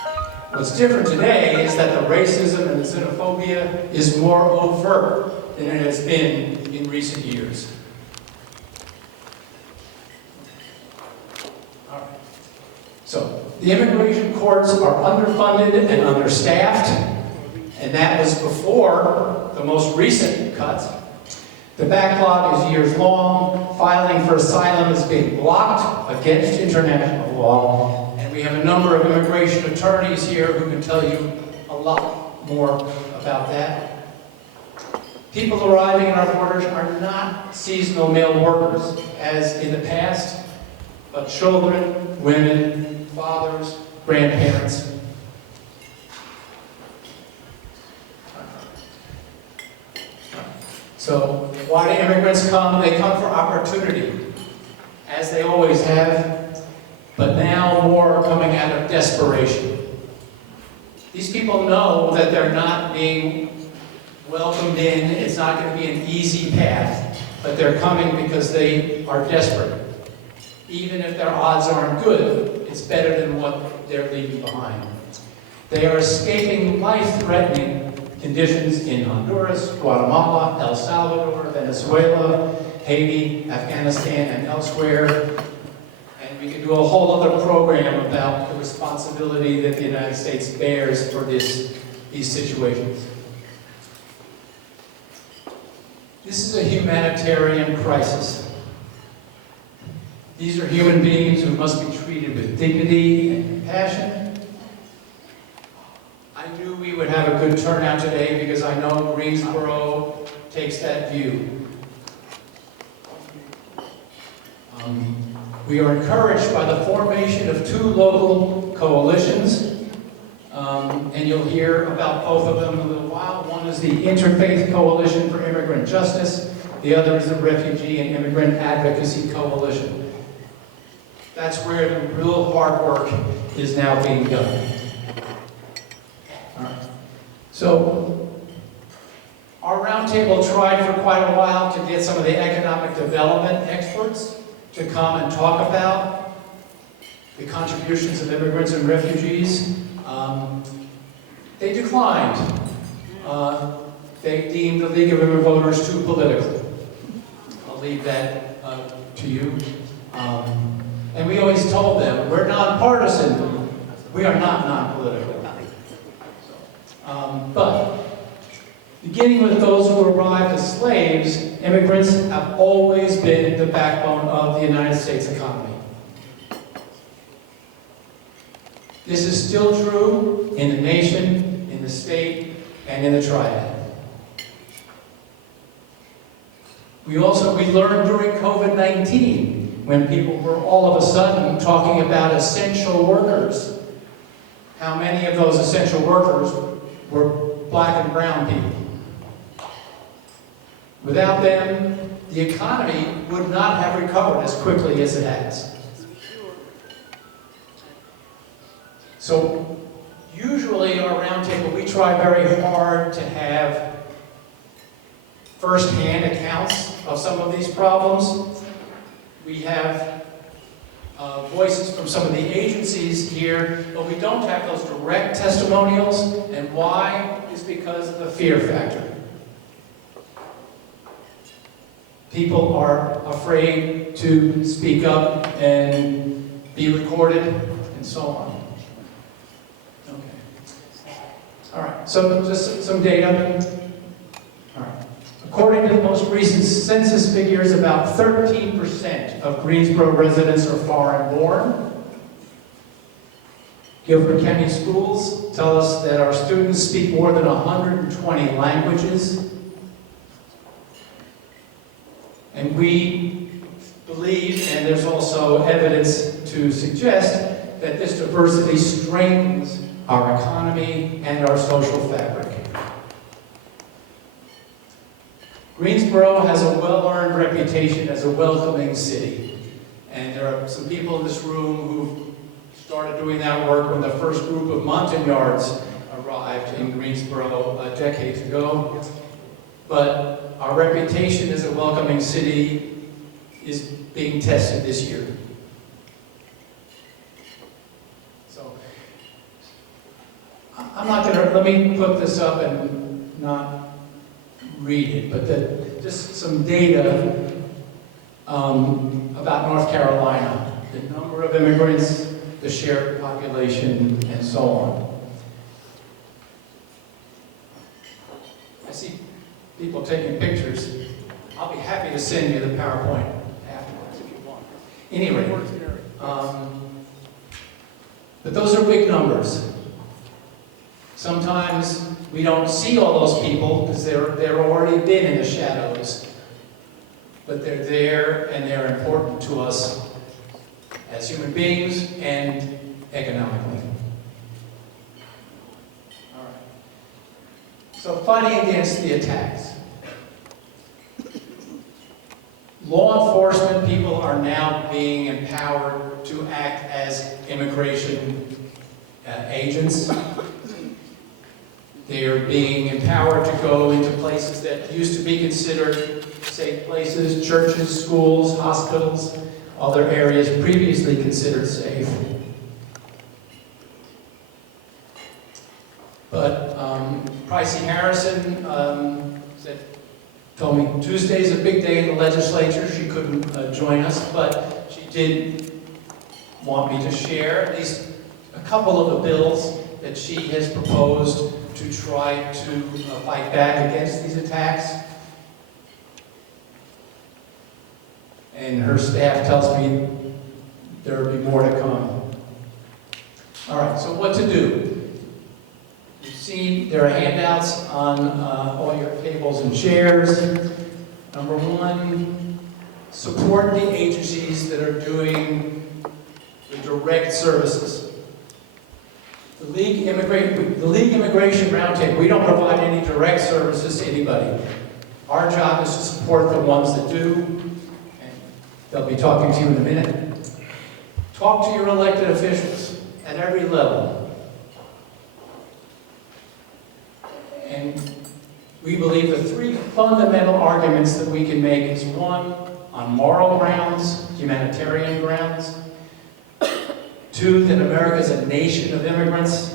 What's different today is that the racism and the xenophobia is more overt than it has been in recent years. All right. So, the immigration courts are underfunded and understaffed, and that was before the most recent cuts. The backlog is years long. Filing for asylum is being blocked against international law. And we have a number of immigration attorneys here who can tell you a lot more about that. People arriving at our borders are not seasonal male workers, as in the past, but children, women, fathers, grandparents. So, why do immigrants come? They come for opportunity, as they always have, but now more are coming out of desperation. These people know that they're not being welcomed in, it's not going to be an easy path, but they're coming because they are desperate. Even if their odds aren't good, it's better than what they're leaving behind. They are escaping life-threatening conditions in Honduras, Guatemala, El Salvador, Venezuela, Haiti, Afghanistan, and elsewhere. And we could do a whole other program about the responsibility that the United States bears for these situations. This is a humanitarian crisis. These are human beings who must be treated with dignity and compassion. I knew we would have a good turnout today because I know Greensboro takes that view. We are encouraged by the formation of 2 local coalitions, and you'll hear about both of them in a little while. One is the Interfaith Coalition for Immigrant Justice, the other is the Refugee and Immigrant Advocacy Coalition. That's where the real hard work is now being done. So, our roundtable tried for quite a while to get some of the economic development experts to come and talk about the contributions of immigrants and refugees. They declined. They deemed the League of Immigrant Voters too political. I'll leave that to you. And we always told them, we're nonpartisan. We are not non-political. But, beginning with those who arrived as slaves, immigrants have always been the backbone of the United States economy. This is still true in the nation, in the state, and in the triad. We learned during COVID-19, when people were all of a sudden talking about essential workers, how many of those essential workers were black and brown people. Without them, the economy would not have recovered as quickly as it has. So, usually at our roundtable, we try very hard to have first-hand accounts of some of these problems. We have voices from some of the agencies here, but we don't have those direct testimonials, and why is because of the fear factor. People are afraid to speak up and be recorded, and so on. Okay. All right, so just some data. All right. According to the most recent census figures, about 13% of Greensboro residents are foreign-born. Guilford County schools tell us that our students speak more than 120 languages. And we believe, and there's also evidence to suggest, that this diversity strengthens our economy and our social fabric. Greensboro has a well-earned reputation as a welcoming city. And there are some people in this room who've started doing that work when the first group of Montagnards arrived in Greensboro decades ago. But our reputation as a welcoming city is being tested this year. So, I'm not going to, let me put this up and not read it, but just some data about North Carolina, the number of immigrants, the shared population, and so on. I see people taking pictures. I'll be happy to send you the PowerPoint afterwards if you want. Anyway, but those are big numbers. Sometimes we don't see all those people because they're already been in the shadows, but they're there and they're important to us as human beings and economically. All right. So fighting against the attacks. Law enforcement people are now being empowered to act as immigration agents. They are being empowered to go into places that used to be considered safe places, churches, schools, hospitals, other areas previously considered safe. But Pricey Harrison told me Tuesday's a big day in the legislature. She couldn't join us, but she did want me to share at least a couple of the bills that she has proposed to try to fight back against these attacks. And her staff tells me there will be more to come. All right, so what to do? You've seen there are handouts on all your tables and chairs. Number one, support the agencies that are doing the direct services. The League Immigration Roundtable, we don't provide any direct services to anybody. Our job is to support the ones that do, and they'll be talking to you in a minute. Talk to your elected officials at every level. And we believe the three fundamental arguments that we can make is one, on moral grounds, humanitarian grounds. Two, that America is a nation of immigrants.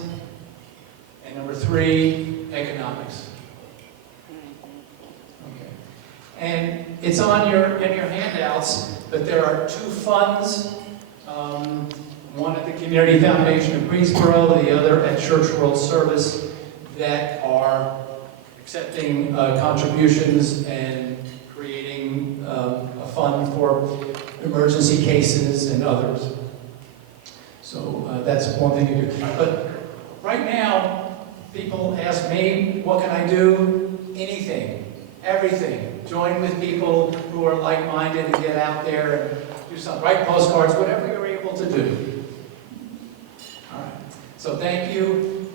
And number three, economics. Okay. And it's in your handouts, but there are two funds, one at the Community Foundation of Greensboro, the other at Church World Service, that are accepting contributions and creating a fund for emergency cases and others. So that's one thing to do. But right now, people ask me, what can I do? Anything, everything. Join with people who are like-minded and get out there and do something. Write postcards, whatever you're able to do. All right. So thank you.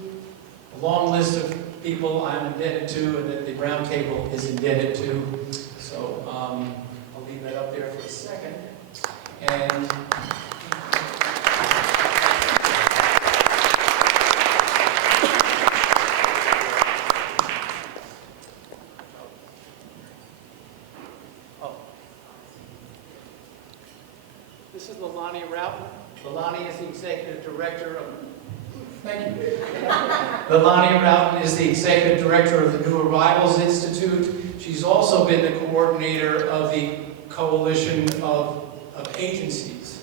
A long list of people I'm indebted to and that the round table is indebted to. So I'll leave that up there for a second. And this is Lalani Routon. Lalani is the executive director of. Thank you. Lalani Routon is the executive director of the New Arrivals Institute. She's also been the coordinator of the coalition of agencies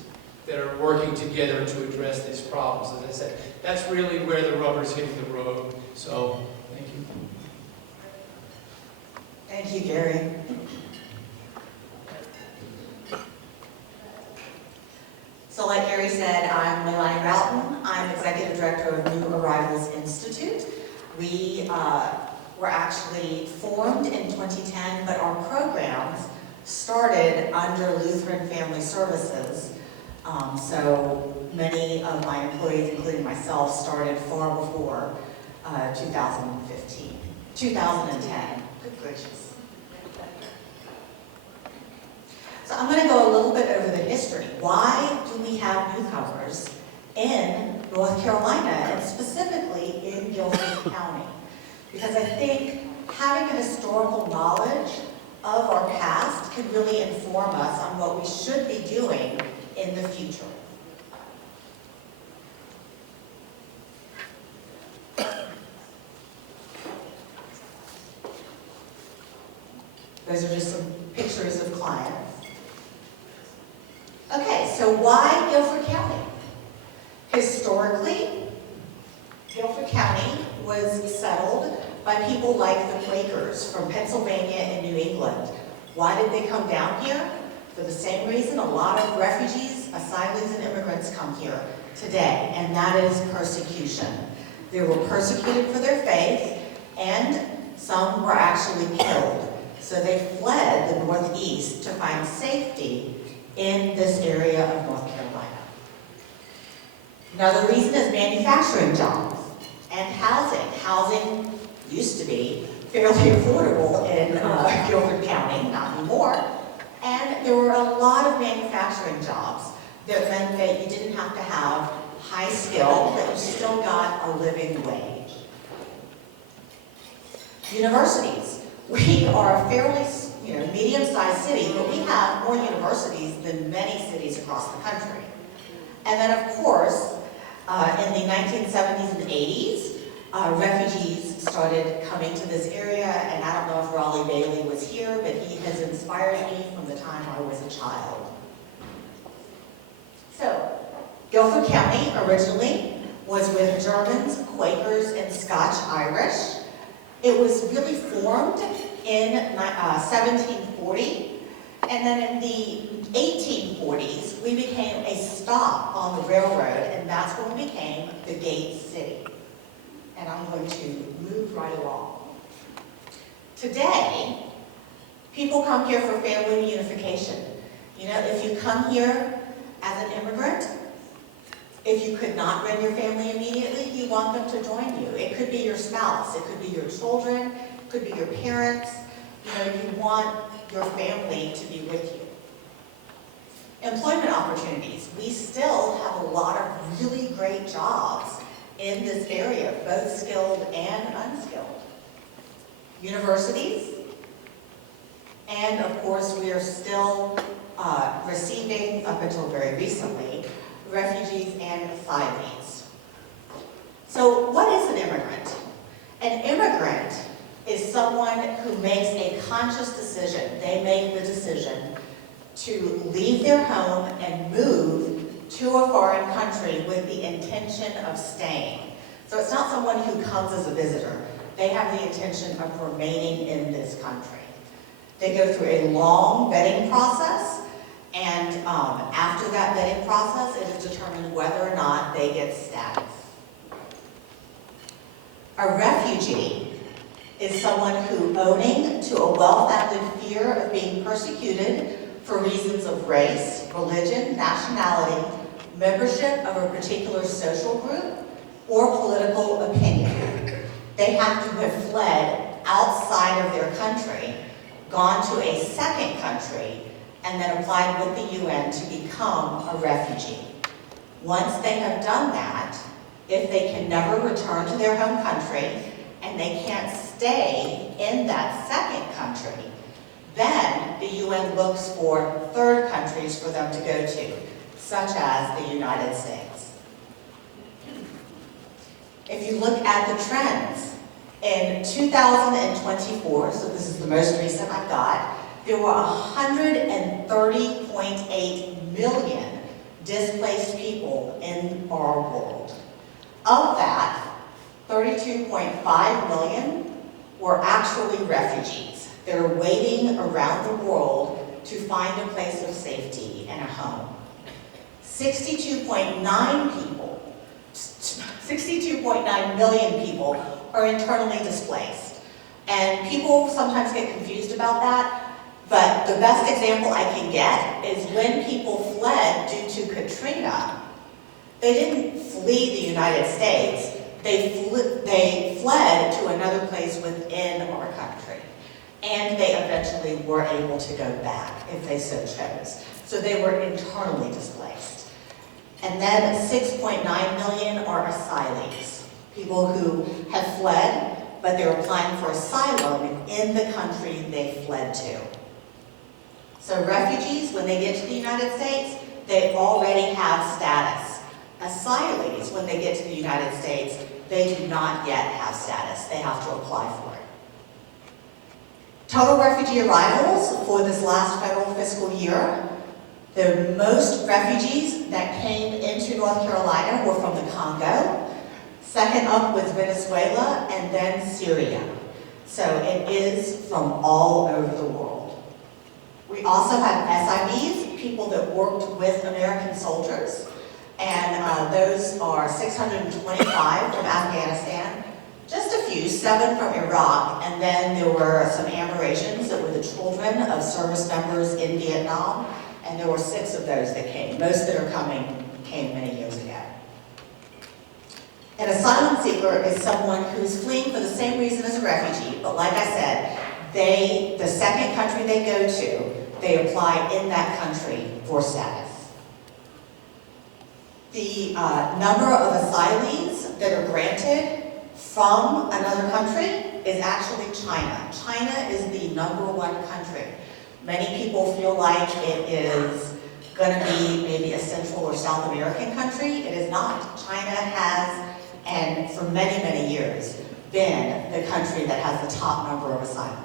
that are working together to address these problems. As I said, that's really where the rubber's hitting the road. So, thank you. Thank you, Gary. So like Gary said, I'm Lalani Routon. I'm Executive Director of New Arrivals Institute. We were actually formed in 2010, but our programs started under Lutheran Family Services. So many of my employees, including myself, started far before 2010. Good gracious. So I'm going to go a little bit over the history. Why do we have newcomers in North Carolina, and specifically in Guilford County? Because I think having a historical knowledge of our past can really inform us on what we should be doing in the future. Those are just some pictures of clients. Okay, so why Guilford County? Historically, Guilford County was settled by people like the Quakers from Pennsylvania and New England. Why did they come down here? For the same reason a lot of refugees, asylees, and immigrants come here today, and that is persecution. They were persecuted for their faith, and some were actually killed. So they fled the Northeast to find safety in this area of North Carolina. Another reason is manufacturing jobs and housing. Housing used to be fairly affordable in Guilford County, not anymore. And there were a lot of manufacturing jobs that meant that you didn't have to have high skill, but you still got a living wage. Universities. We are a fairly medium-sized city, but we have more universities than many cities across the country. And then, of course, in the 1970s and 80s, refugees started coming to this area, and I don't know if Raleigh Bailey was here, but he has inspired me from the time I was a child. So, Guilford County originally was with Germans, Quakers, and Scotch-Irish. It was really formed in 1740, and then in the 1840s, we became a stop on the railroad, and that's when we became the Gate City. And I'm going to move right along. Today, people come here for family reunification. You know, if you come here as an immigrant, if you could not bring your family immediately, you want them to join you. It could be your spouse, it could be your children, it could be your parents. You know, you want your family to be with you. Employment opportunities. We still have a lot of really great jobs in this area, both skilled and unskilled. Universities. And of course, we are still receiving, up until very recently, refugees and asylees. So what is an immigrant? An immigrant is someone who makes a conscious decision. They make the decision to leave their home and move to a foreign country with the intention of staying. So it's not someone who comes as a visitor. They have the intention of remaining in this country. They go through a long vetting process, and after that vetting process, it is determined whether or not they get status. A refugee is someone who, owning to a well-founded fear of being persecuted for reasons of race, religion, nationality, membership of a particular social group, or political opinion. They have to have fled outside of their country, gone to a second country, and then applied with the UN to become a refugee. Once they have done that, if they can never return to their home country and they can't stay in that second country, then the UN looks for third countries for them to go to, such as the United States. If you look at the trends, in 2024, so this is the most recent I've got, there were 130.8 million displaced people in our world. Of that, 32.5 million were actually refugees that are waiting around the world to find a place of safety and a home. 62.9 million people are internally displaced. And people sometimes get confused about that, but the best example I can get is when people fled due to Katrina, they didn't flee the United States, they fled to another place within our country. And they eventually were able to go back if they so chose. So they were internally displaced. And then 6.9 million are asylees, people who have fled, but they're applying for asylum in the country they fled to. So refugees, when they get to the United States, they already have status. Asylees, when they get to the United States, they do not yet have status. They have to apply for it. Total refugee arrivals for this last federal fiscal year, the most refugees that came into North Carolina were from the Congo. Second up was Venezuela, and then Syria. So it is from all over the world. We also have SIVs, people that worked with American soldiers, and those are 625 from Afghanistan, just a few, 7 from Iraq, and then there were some Amerasians that were the children of service members in Vietnam, and there were 6 of those that came. Most that are coming came many years ago. An asylum seeker is someone who's fleeing for the same reason as a refugee, but like I said, the second country they go to, they apply in that country for status. The number of asylees that are granted from another country is actually China. China is the #1 country. Many people feel like it is going to be maybe a Central or South American country. It is not. China has, and for many, many years, been the country that has the top number of asylum.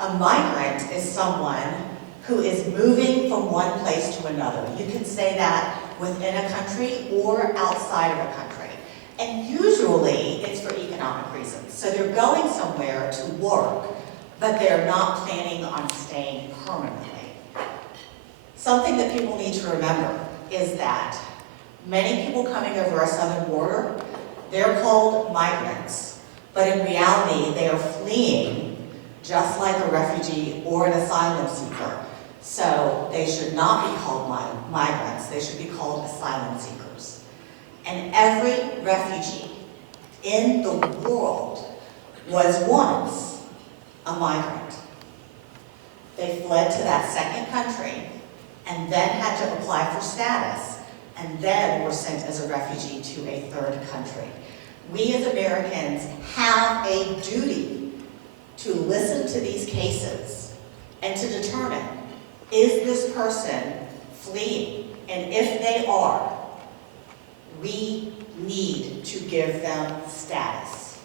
A migrant is someone who is moving from one place to another. You can say that within a country or outside of a country. And usually it's for economic reasons. So they're going somewhere to work, but they're not planning on staying permanently. Something that people need to remember is that many people coming over our southern border, they're called migrants, but in reality they are fleeing just like a refugee or an asylum seeker. So they should not be called migrants, they should be called asylum seekers. And every refugee in the world was once a migrant. They fled to that second country and then had to apply for status and then were sent as a refugee to a third country. We as Americans have a duty to listen to these cases and to determine, is this person fleeing? And if they are, we need to give them status.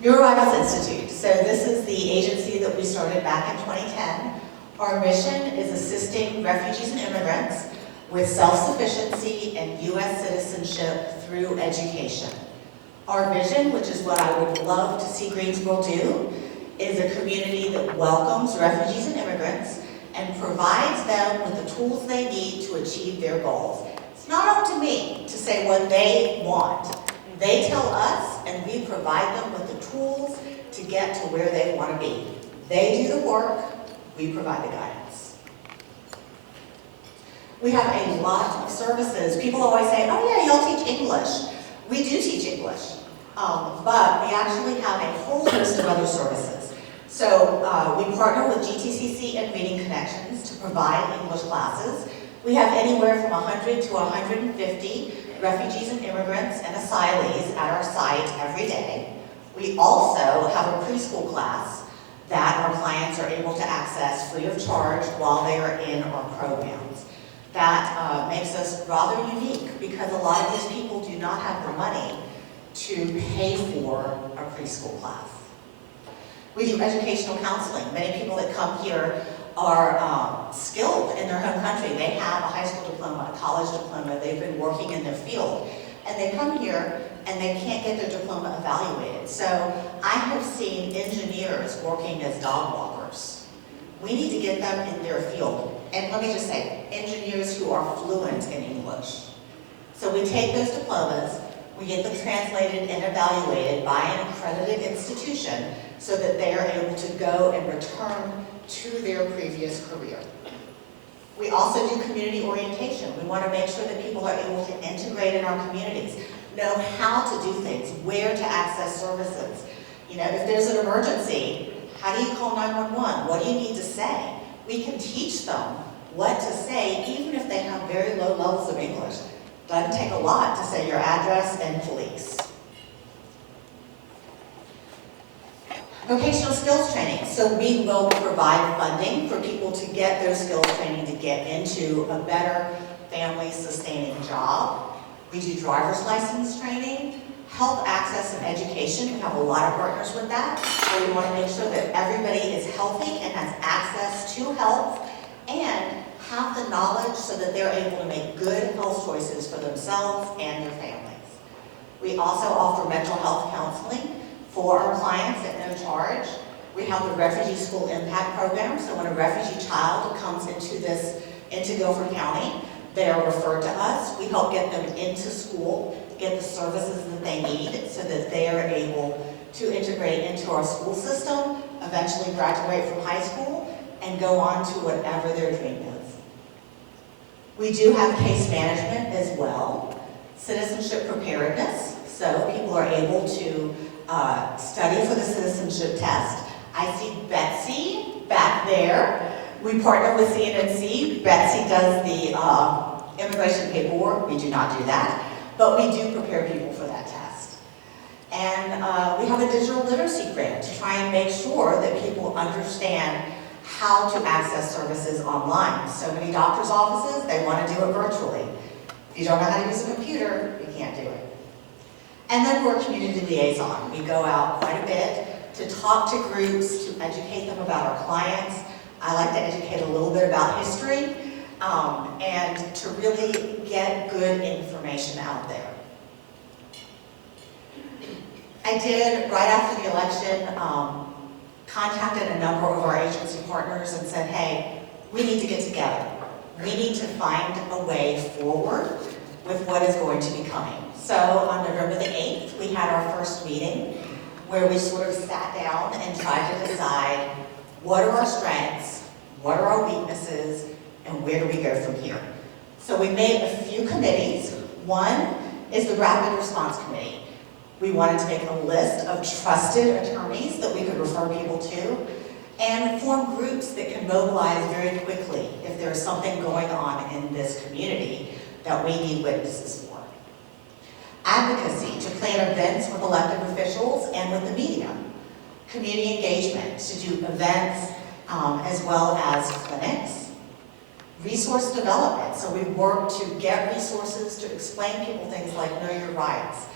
New Arrivals Institute. So this is the agency that we started back in 2010. Our mission is assisting refugees and immigrants with self-sufficiency and U.S. citizenship through education. Our vision, which is what I would love to see Greensboro do, is a community that welcomes refugees and immigrants and provides them with the tools they need to achieve their goals. It's not up to me to say what they want. They tell us, and we provide them with the tools to get to where they want to be. They do the work, we provide the guidance. We have a lot of services. People always say, oh yeah, y'all teach English. We do teach English, but we actually have a whole host of other services. So we partner with GTCC and Reading Connections to provide English classes. We have anywhere from 100 to 150 refugees and immigrants and asylees at our site every day. We also have a preschool class that our clients are able to access free of charge while they are in our programs. That makes us rather unique because a lot of these people do not have the money to pay for a preschool class. We do educational counseling. Many people that come here are skilled in their home country. They have a high school diploma, a college diploma, they've been working in their field, and they come here and they can't get their diploma evaluated. So I have seen engineers working as dog walkers. We need to get them in their field. And let me just say, engineers who are fluent in English. So we take those diplomas, we get them translated and evaluated by an accredited institution so that they are able to go and return to their previous career. We also do community orientation. We want to make sure that people are able to integrate in our communities, know how to do things, where to access services. You know, if there's an emergency, how do you call 911? What do you need to say? We can teach them what to say, even if they have very low levels of English. Doesn't take a lot to say your address and police. Vocational skills training. So we will provide funding for people to get their skills training to get into a better family-sustaining job. We do driver's license training, health access and education. We have a lot of partners with that. So we want to make sure that everybody is healthy and has access to health and have the knowledge so that they're able to make good health choices for themselves and their families. We also offer mental health counseling for our clients at no charge. We have the Refugee School Impact Program, so when a refugee child comes into Guilford County, they are referred to us. We help get them into school, get the services that they need so that they are able to integrate into our school system, eventually graduate from high school, and go on to whatever their dream is. We do have case management as well, citizenship preparedness, so people are able to study for the citizenship test. I see Betsy back there. We partner with CNNC. Betsy does the immigration paperwork. We do not do that, but we do prepare people for that test. And we have a digital literacy grant to try and make sure that people understand how to access services online. So many doctor's offices, they want to do it virtually. If you don't know how to use a computer, you can't do it. And then we're a community liaison. We go out quite a bit to talk to groups, to educate them about our clients. I like to educate a little bit about history, and to really get good information out there. I did, right after the election, contacted a number of our agency partners and said, hey, we need to get together. We need to find a way forward with what is going to be coming. So on November the 8th, we had our first meeting where we sort of sat down and tried to decide what are our strengths, what are our weaknesses, and where do we go from here. So we made a few committees. One is the Rapid Response Committee. We wanted to make a list of trusted attorneys that we could refer people to and form groups that can mobilize very quickly if there's something going on in this community that we need witnesses for. Advocacy, to plan events with elected officials and with the media. Community engagement, to do events as well as clinics. Resource development, so we work to get resources to explain people things like know your rights,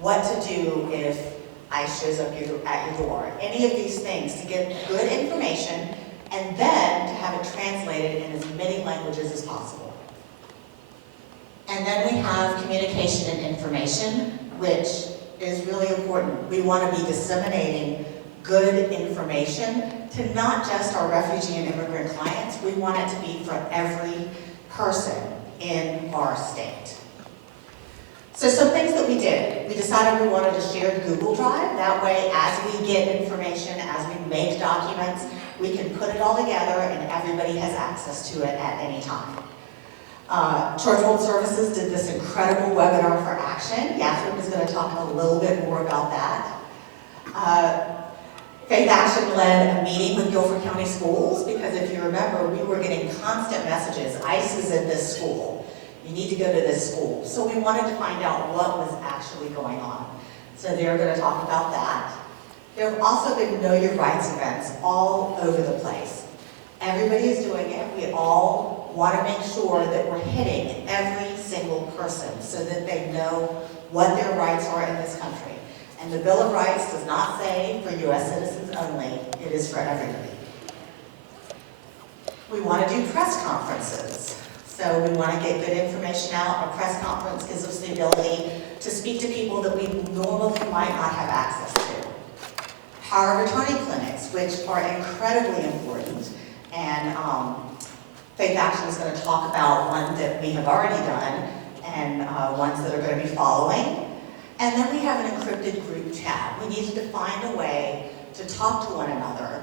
what to do if ICE shows up at your door, any of these things to get good information and then to have it translated in as many languages as possible. And then we have communication and information, which is really important. We want to be disseminating good information to not just our refugee and immigrant clients. We want it to be for every person in our state. So some things that we did. We decided we wanted a shared Google Drive. That way, as we get information, as we make documents, we can put it all together and everybody has access to it at any time. Church World Services did this incredible webinar for action. Yasmin is going to talk a little bit more about that. Faith Action led a meeting with Guilford County Schools because if you remember, we were getting constant messages. ICE is in this school. You need to go to this school. So we wanted to find out what was actually going on. So they're going to talk about that. There have also been Know Your Rights events all over the place. Everybody is doing it. We all want to make sure that we're hitting every single person so that they know what their rights are in this country. And the Bill of Rights does not say for U.S. citizens only, it is for everybody. We want to do press conferences. So we want to get good information out. A press conference gives us the ability to speak to people that we normally might not have access to. Power of attorney clinics, which are incredibly important. And Faith Action is going to talk about one that we have already done and ones that are going to be following. And then we have an encrypted group chat. We needed to find a way to talk to one another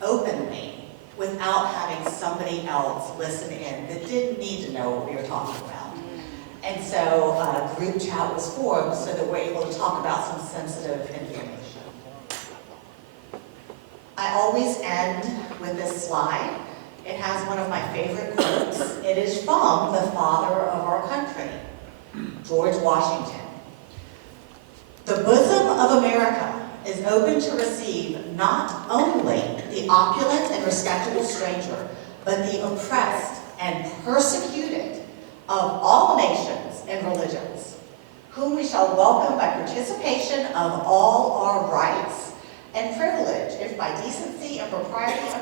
openly without having somebody else listen in that didn't need to know what we were talking about. And so a group chat was formed so that we're able to talk about some sensitive information. I always end with this slide. It has one of my favorite quotes. It is from the father of our country, George Washington. The bosom of America is open to receive not only the opulent and respectable stranger, but the oppressed and persecuted of all nations and religions, whom we shall welcome by participation of all our rights and privilege, if by decency and propriety of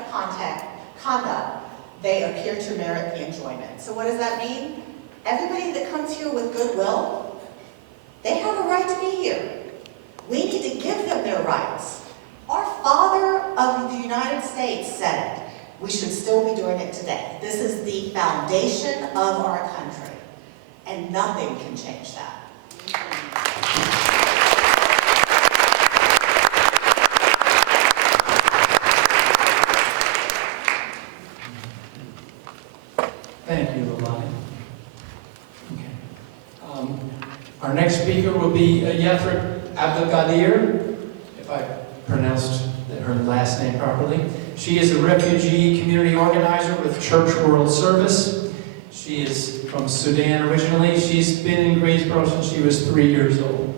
conduct they appear to merit the enjoyment. So what does that mean? Everybody that comes here with goodwill, they have a right to be here. We need to give them their rights. Our Father of the United States said it. We should still be doing it today. This is the foundation of our country, and nothing can change that. Thank you, Leilani. Okay. Our next speaker will be Yethra Abdelkadir, if I pronounced her last name properly. She is a refugee community organizer with Church World Service. She is from Sudan originally. She's been in Greensboro since she was 3 years old.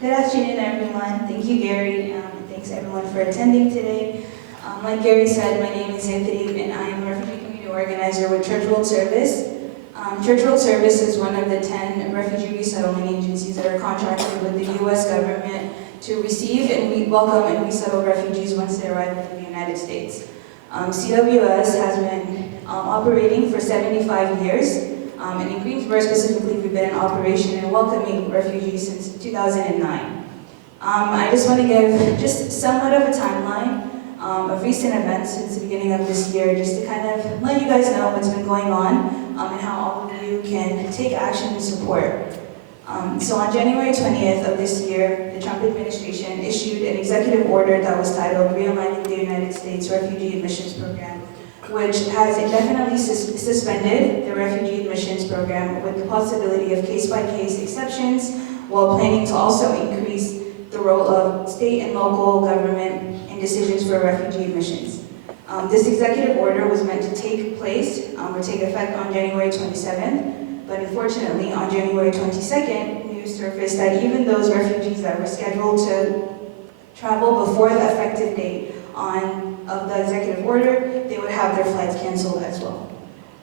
Good afternoon, everyone. Thank you, Gary, and thanks everyone for attending today. Like Gary said, my name is Anthony, and I am a refugee community organizer with Church World Service. Church World Service is one of the 10 refugee resettlement agencies that are contracted with the U.S. government to receive and welcome and resettle refugees once they arrive in the United States. CWS has been operating for 75 years. And in Greensboro specifically, we've been in operation and welcoming refugees since 2009. I just want to give just somewhat of a timeline of recent events since the beginning of this year, just to kind of let you guys know what's been going on and how all of you can take action and support. So on January 20th of this year, the Trump administration issued an executive order that was titled Realigning the United States Refugee Admissions Program, which has indefinitely suspended the refugee admissions program with the possibility of case-by-case exceptions, while planning to also increase the role of state and local government in decisions for refugee admissions. This executive order was meant to take place or take effect on January 27th, but unfortunately on January 22nd, news surfaced that even those refugees that were scheduled to travel before the effective date of the executive order, they would have their flights canceled as well.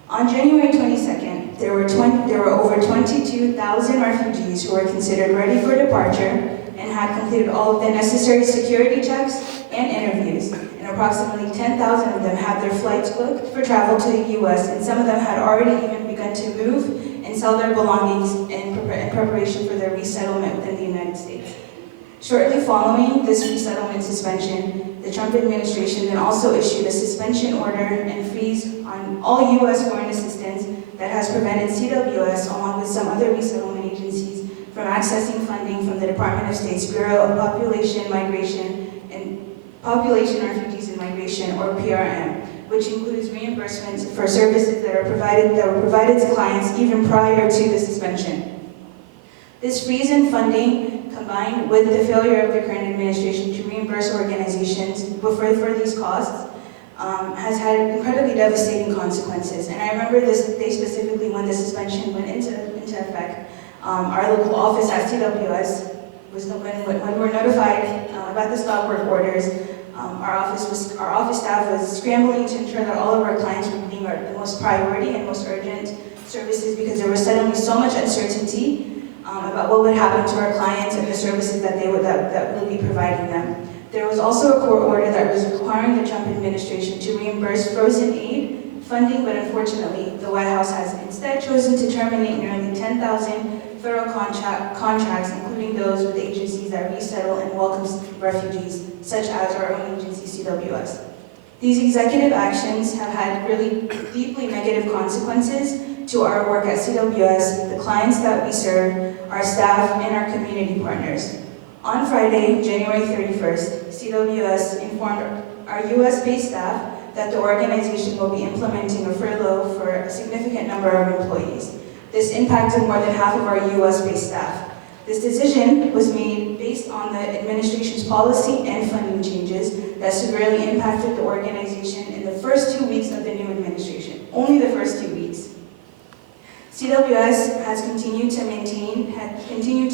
On January 22nd, there were over 22,000 refugees who were considered ready for departure and had completed all of the necessary security checks and interviews. And approximately 10,000 of them had their flights booked for travel to the U.S., and some of them had already even begun to move and sell their belongings in preparation for their resettlement within the United States. Shortly following this resettlement suspension, the Trump administration then also issued a suspension order and freeze on all U.S. foreign assistance that has prevented CWS, along with some other resettlement agencies, from accessing funding from the Department of State's Bureau of Population, Migration, and Population, Refugees, and Migration, or PRM, which includes reimbursements for services that were provided to clients even prior to the suspension. This freeze in funding, combined with the failure of the current administration to reimburse organizations for these costs, has had incredibly devastating consequences. And I remember this day specifically when the suspension went into effect. Our local office at CWS when we were notified about the stop work orders, our office staff was scrambling to ensure that all of our clients were getting the most priority and most urgent services, because there was suddenly so much uncertainty about what would happen to our clients and the services that we'll be providing them. There was also a court order that was requiring the Trump administration to reimburse frozen aid funding, but unfortunately, the White House has instead chosen to terminate nearly 10,000 federal contracts, including those with agencies that resettle and welcome refugees, such as our own agency, CWS. These executive actions have had really deeply negative consequences to our work at CWS, the clients that we serve, our staff, and our community partners. On Friday, January 31st, CWS informed our US-based staff that the organization will be implementing a furlough for a significant number of employees. This impacted more than half of our US-based staff. This decision was made based on the administration's policy and funding changes that severely impacted the organization in the first 2 weeks of the new administration, only the first 2 weeks. CWS has continued to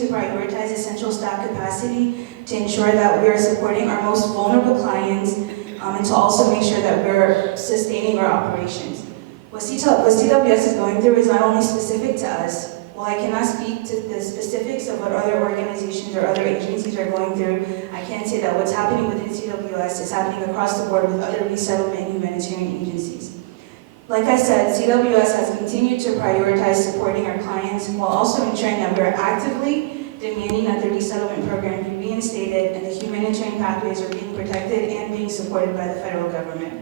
prioritize essential staff capacity to ensure that we are supporting our most vulnerable clients and to also make sure that we're sustaining our operations. What CWS is going through is not only specific to us. While I cannot speak to the specifics of what other organizations or other agencies are going through, I can say that what's happening within CWS is happening across the board with other resettlement humanitarian agencies. Like I said, CWS has continued to prioritize supporting our clients while also ensuring that we're actively demanding that the resettlement program be reinstated and the humanitarian pathways are being protected and being supported by the federal government.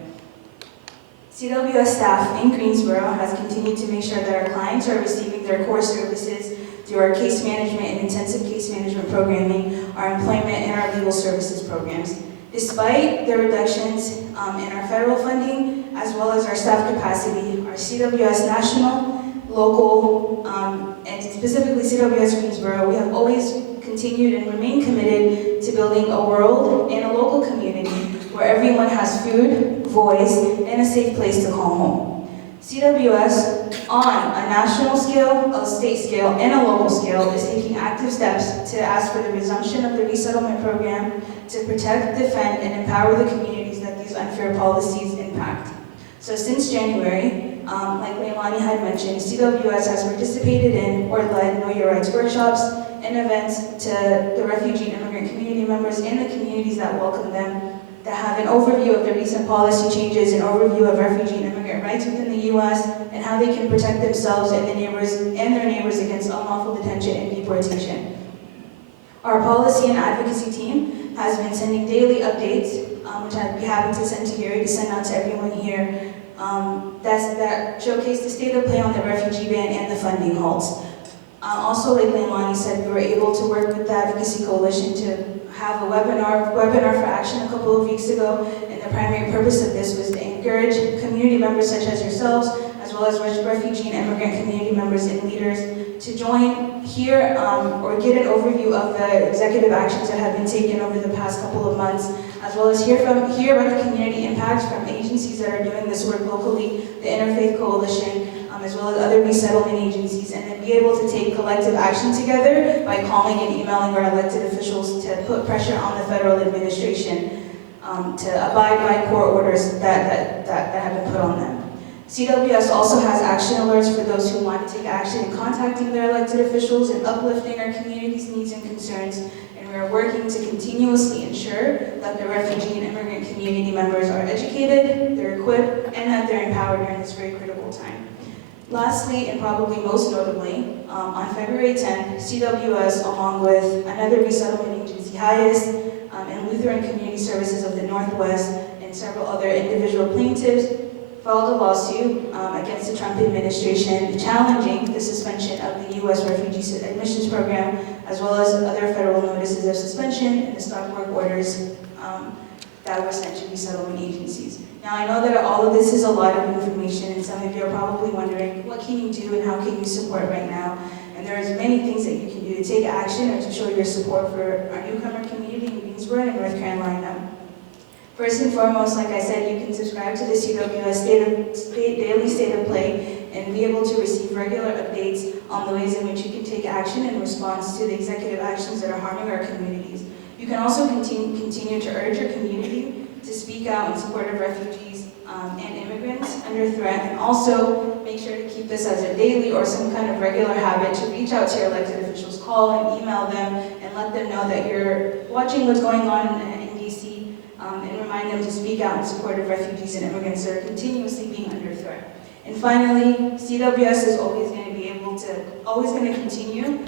CWS staff in Greensboro has continued to make sure that our clients are receiving their core services through our case management and intensive case management programming, our employment, and our legal services programs. Despite the reductions in our federal funding, as well as our staff capacity, our CWS national, local, and specifically CWS Greensboro, we have always continued and remain committed to building a world and a local community where everyone has food, voice, and a safe place to call home. CWS, on a national scale, a state scale, and a local scale, is taking active steps to ask for the resumption of the resettlement program to protect, defend, and empower the communities that these unfair policies impact. So since January, like Leilani had mentioned, CWS has participated in or led Know Your Rights workshops and events to the refugee and immigrant community members and the communities that welcome them, that have an overview of the recent policy changes, an overview of refugee and immigrant rights within the U.S., and how they can protect themselves and their neighbors against unlawful detention and deportation. Our policy and advocacy team has been sending daily updates, which I'd be happy to send to Gary to send out to everyone here, that showcase the state of play on the refugee ban and the funding halts. Also, like Leilani said, we were able to work with the Advocacy Coalition to have a webinar for action a couple of weeks ago, and the primary purpose of this was to encourage community members such as yourselves, as well as refugee and immigrant community members and leaders to join here or get an overview of the executive actions that have been taken over the past couple of months, as well as hear about the community impact from agencies that are doing this work locally, the Interfaith Coalition, as well as other resettlement agencies, and then be able to take collective action together by calling and emailing our elected officials to put pressure on the federal administration to abide by court orders that have been put on them. CWS also has action alerts for those who want to take action in contacting their elected officials and uplifting our community's needs and concerns, and we are working to continuously ensure that the refugee and immigrant community members are educated, they're equipped, and that they're empowered during this very critical time. Lastly, and probably most notably, on February 10th, CWS, along with another resettlement agency, HIAS, and Lutheran Community Services of the Northwest, and several other individual plaintiffs, filed a lawsuit against the Trump administration challenging the suspension of the U.S. refugee admissions program, as well as other federal notices of suspension and the stop work orders that were sent to resettlement agencies. Now, I know that all of this is a lot of information, and some of you are probably wondering, what can you do and how can you support right now? And there's many things that you can do to take action or to show your support for our newcomer community in Greensboro and North Carolina. First and foremost, like I said, you can subscribe to the CWS Daily State of Play and be able to receive regular updates on the ways in which you can take action in response to the executive actions that are harming our communities. You can also continue to urge your community to speak out in support of refugees and immigrants under threat, and also make sure to keep this as a daily or some kind of regular habit to reach out to your elected officials, call and email them, and let them know that you're watching what's going on in DC, and remind them to speak out in support of refugees and immigrants that are continuously being under threat. And finally, CWS is always going to continue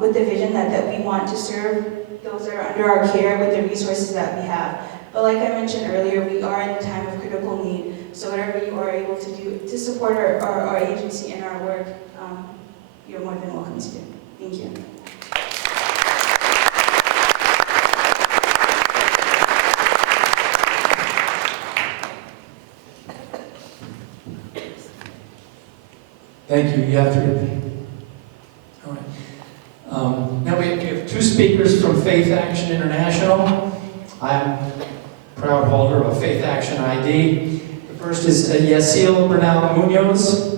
with the vision that we want to serve those that are under our care with the resources that we have. But like I mentioned earlier, we are in a time of critical need, so whatever you are able to do to support our agency and our work, you're more than welcome to do. Thank you. Thank you. You have to repeat. All right. Now we two speakers from Faith Action International. I'm proud holder of a Faith Action ID. The first is Yasiel Bernal Munoz.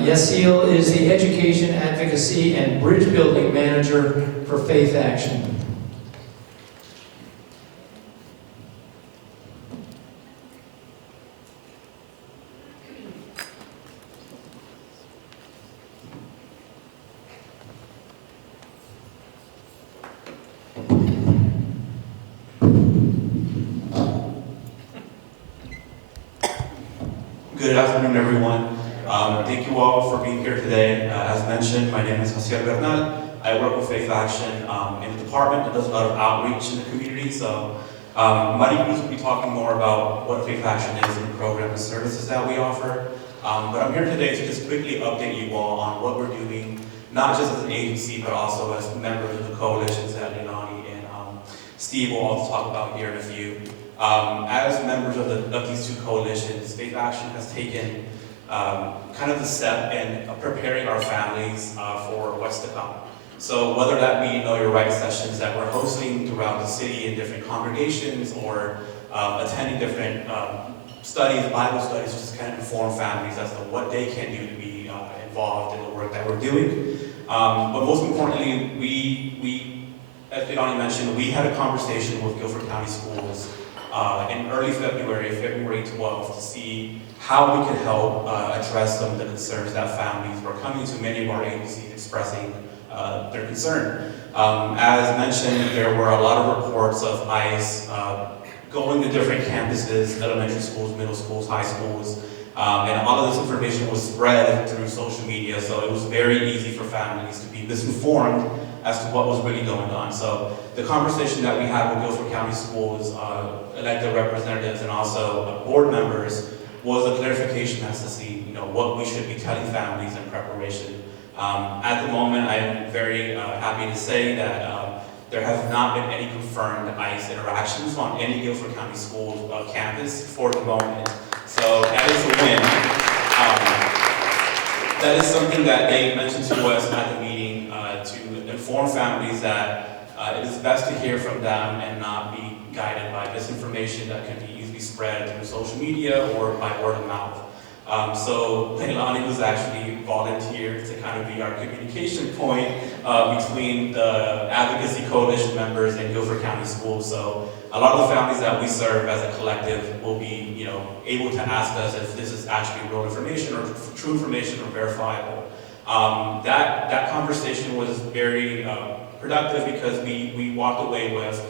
Yasiel is the Education, Advocacy, and Bridge Building Manager for Faith Action. Good afternoon, everyone. Thank you all for being here today. As mentioned, my name is Yasiel Bernal. I work with Faith Action in the department that does a lot of outreach in the community. So Money Groups will be talking more about what Faith Action is and the program and services that we offer. But I'm here today to just quickly update you all on what we're doing, not just as an agency, but also as members of the coalitions that Leilani and Steve will also talk about here in a few. As members of these two coalitions, Faith Action has taken kind of the step in preparing our families for what's to come. So whether that be Know Your Rights sessions that we're hosting throughout the city in different congregations, or attending different studies, Bible studies, just kind of inform families as to what they can do to be involved in the work that we're doing. But most importantly, we, as Leilani mentioned, we had a conversation with Guilford County Schools in early February 12th, to see how we could help address some of the concerns that families were coming to many of our agencies expressing their concern. As mentioned, there were a lot of reports of ICE going to different campuses, elementary schools, middle schools, high schools, and all of this information was spread through social media, so it was very easy for families to be misinformed as to what was really going on. So the conversation that we had with Guilford County Schools, elected representatives, and also board members was a clarification as to see, what we should be telling families in preparation. At the moment, I am very happy to say that there have not been any confirmed ICE interactions on any Guilford County School campus for the moment. So that is a win. That is something that they mentioned to us at the meeting to inform families that it is best to hear from them and not be guided by misinformation that can be easily spread through social media or by word of mouth. So Leilani was actually volunteered to kind of be our communication point between the advocacy coalition members and Guilford County Schools. So a lot of the families that we serve as a collective will be, able to ask us if this is actually real information or true information or verifiable. That conversation was very productive because we walked away with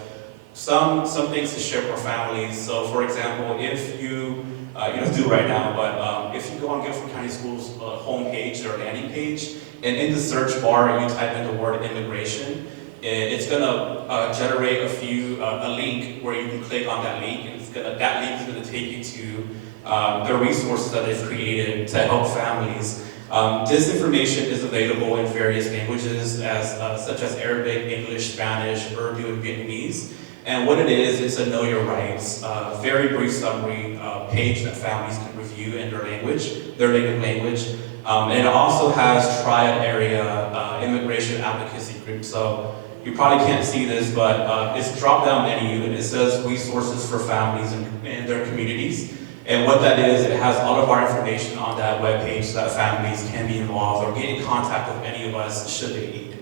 some things to share with our families. So for example, if you don't do right now, but if you go on Guilford County Schools homepage or landing page, and in the search bar you type in the word immigration, it's gonna generate a link where you can click on that link, and that link is gonna take you to the resources that they've created to help families. This information is available in various languages, such as Arabic, English, Spanish, Urdu, and Vietnamese. And what it is, it's a Know Your Rights, very brief summary page that families can review in their native language. And it also has Triad Area Immigration Advocacy Group. So you probably can't see this, but it's a drop-down menu, and it says resources for families in their communities. And what that is, it has all of our information on that webpage so that families can be involved or get in contact with any of us should they need.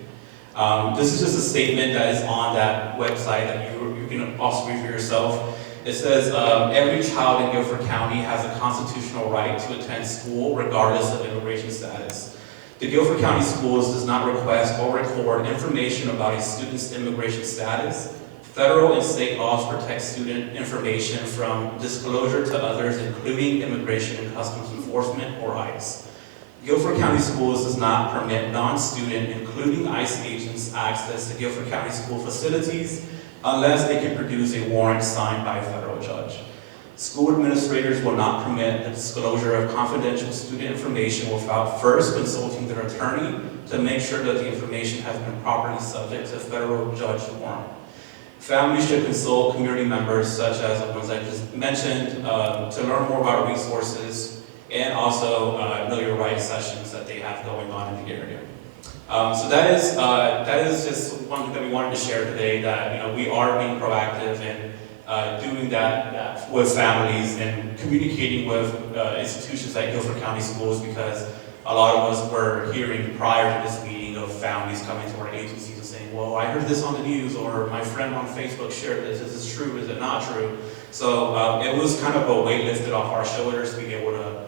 This is just a statement that is on that website that you can also read for yourself. It says, every child in Guilford County has a constitutional right to attend school regardless of immigration status. The Guilford County Schools does not request or record information about a student's immigration status. Federal and state laws protect student information from disclosure to others, including Immigration and Customs Enforcement, or ICE. Guilford County Schools does not permit non-student, including ICE agents, access to Guilford County school facilities unless they can produce a warrant signed by a federal judge. School administrators will not permit the disclosure of confidential student information without first consulting their attorney to make sure that the information has been properly subject to federal judge warrant. Families should consult community members, such as the ones I just mentioned, to learn more about resources and also Know Your Rights sessions that they have going on in the area. So that is just one thing that we wanted to share today, that we are being proactive and doing that with families and communicating with institutions like Guilford County Schools, because a lot of us were hearing prior to this meeting of families coming to our agencies and saying, well, I heard this on the news, or my friend on Facebook shared this. Is this true? Is it not true? So it was kind of a weight lifted off our shoulders to be able to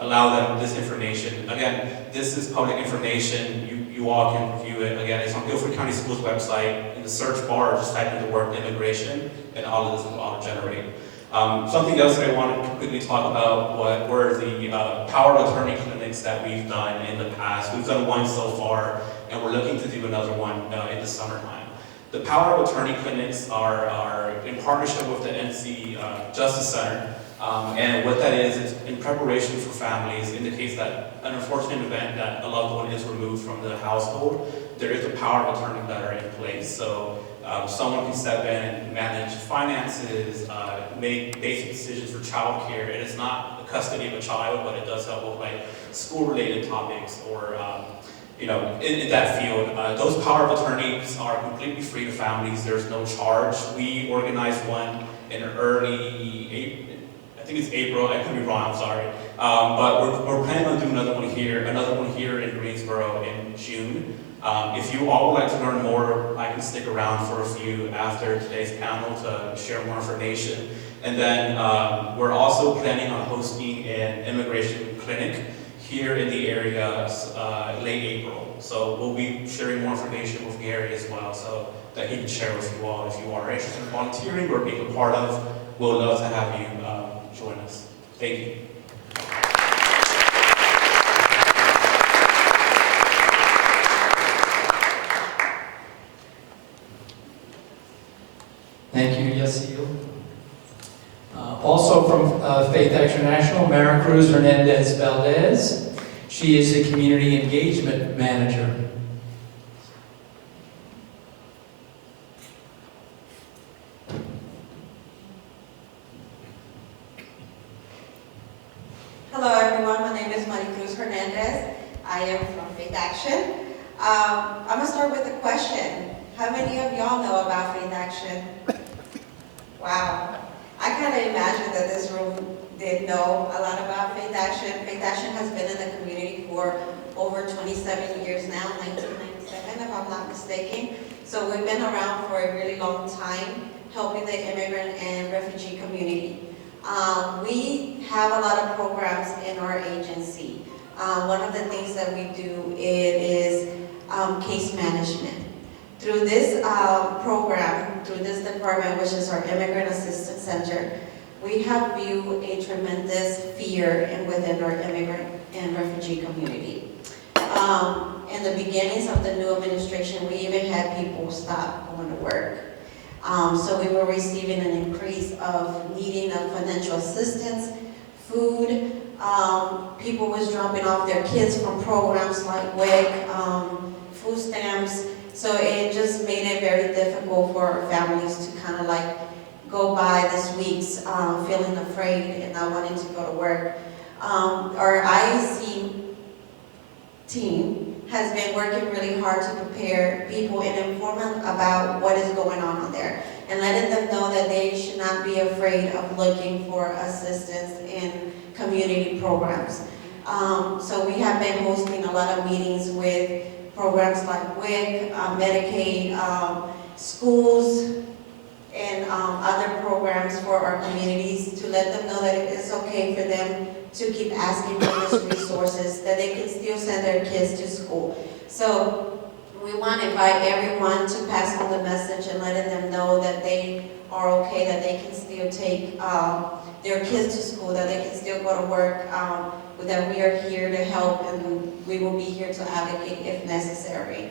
allow them this information. Again, this is public information. You all can review it. Again, it's on Guilford County Schools website. In the search bar, just type in the word immigration, and all of this will auto-generate. Something else that I wanted to quickly talk about were the power of attorney clinics that we've done in the past. We've done one so far, and we're looking to do another one in the summertime. The power of attorney clinics are in partnership with the NC Justice Center. And what that is in preparation for families, in the case that an unfortunate event that a loved one is removed from the household, there is a power of attorney that are in place. So someone can step in and manage finances, make basic decisions for child care. It is not the custody of a child, but it does help with like school-related topics or in that field. Those power of attorneys are completely free to families. There's no charge. We organized one in early April. I think it's April, I could be wrong, I'm sorry. But we're planning on doing another one here in Greensboro in June. If you all would like to learn more, I can stick around for a few after today's panel to share more information. And then we're also planning on hosting an immigration clinic here in the area late April. So we'll be sharing more information with Gary as well, so that he can share with you all if you are interested in volunteering or being a part of. We'll love to have you join us. Thank you. Thank you, Yasiel. Also from Faith Action National, Mara Cruz Hernandez Valdez. She is a community engagement manager. Hello everyone, my name is Mara Cruz Hernandez. I am from Faith Action. I'm going to start with a question. How many of y'all know about Faith Action? Wow. I kind of imagine that this room did know a lot about Faith Action. Faith Action has been in the community for over 27 years now, 1997 if I'm not mistaken. So we've been around for a really long time helping the immigrant and refugee community. We have a lot of programs in our agency. One of the things that we do is case management. Through this program, through this department, which is our Immigrant Assistance Center, we have viewed a tremendous fear within our immigrant and refugee community. In the beginnings of the new administration, we even had people stop going to work. So we were receiving an increase of needing of financial assistance, food. People was dropping off their kids from programs like WIC, food stamps. So it just made it very difficult for our families to kind of like go by this week's feeling afraid and not wanting to go to work. Our IEC team has been working really hard to prepare people and inform them about what is going on there and letting them know that they should not be afraid of looking for assistance in community programs. So we have been hosting a lot of meetings with programs like WIC, Medicaid, schools, and other programs for our communities to let them know that it is okay for them to keep asking for these resources, that they can still send their kids to school. So we want to invite everyone to pass on the message and letting them know that they are okay, that they can still take their kids to school, that they can still go to work, that we are here to help and we will be here to advocate if necessary.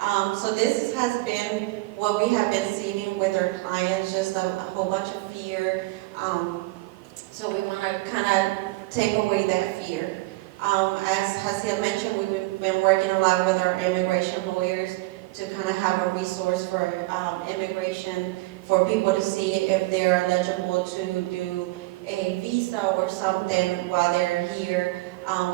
So this has been what we have been seeing with our clients, just a whole bunch of fear. So we want to kind of take away that fear. As Hasiel mentioned, we've been working a lot with our immigration lawyers to kind of have a resource for immigration, for people to see if they're eligible to do a visa or something while they're here.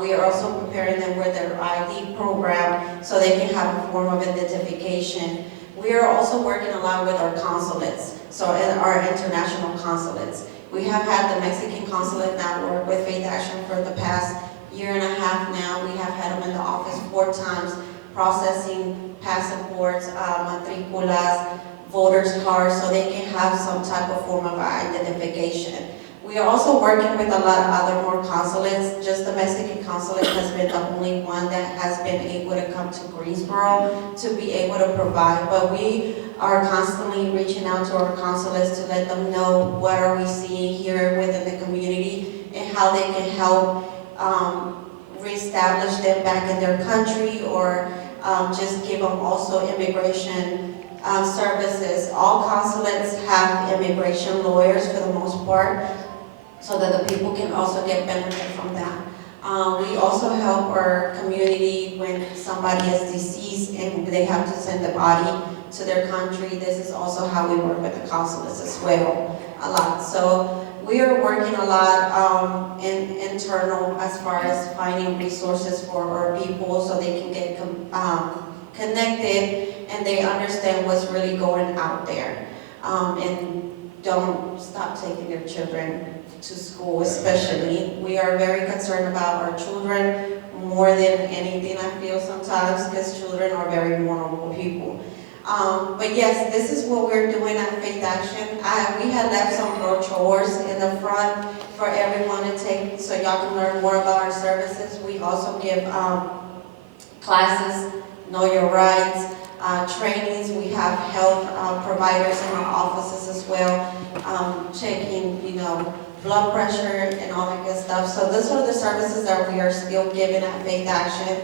We are also preparing them with their ID program so they can have a form of identification. We are also working a lot with our consulates, so in our international consulates. We have had the Mexican consulate now work with Faith Action for the past year and a half now. We have had them in the office 4 times, processing passports, matriculas, voters cards, so they can have some type of form of identification. We are also working with a lot of other more consulates. Just the Mexican consulate has been the only one that has been able to come to Greensboro to be able to provide. But we are constantly reaching out to our consulates to let them know what are we seeing here within the community and how they can help reestablish them back in their country, or just give them also immigration services. All consulates have immigration lawyers for the most part, so that the people can also get benefit from that. We also help our community when somebody is deceased and they have to send the body to their country. This is also how we work with the consulates as well, a lot. So we are working a lot internal as far as finding resources for our people so they can get connected and they understand what's really going out there. And don't stop taking their children to school, especially. We are very concerned about our children more than anything, I feel sometimes, because children are very vulnerable people. But yes, this is what we're doing at Faith Action. We had left some brochures in the front for everyone to take so y'all can learn more about our services. We also give classes, Know Your Rights, trainings. We have health providers in our offices as well, checking, blood pressure and all that good stuff. So those are the services that we are still giving at Faith Action.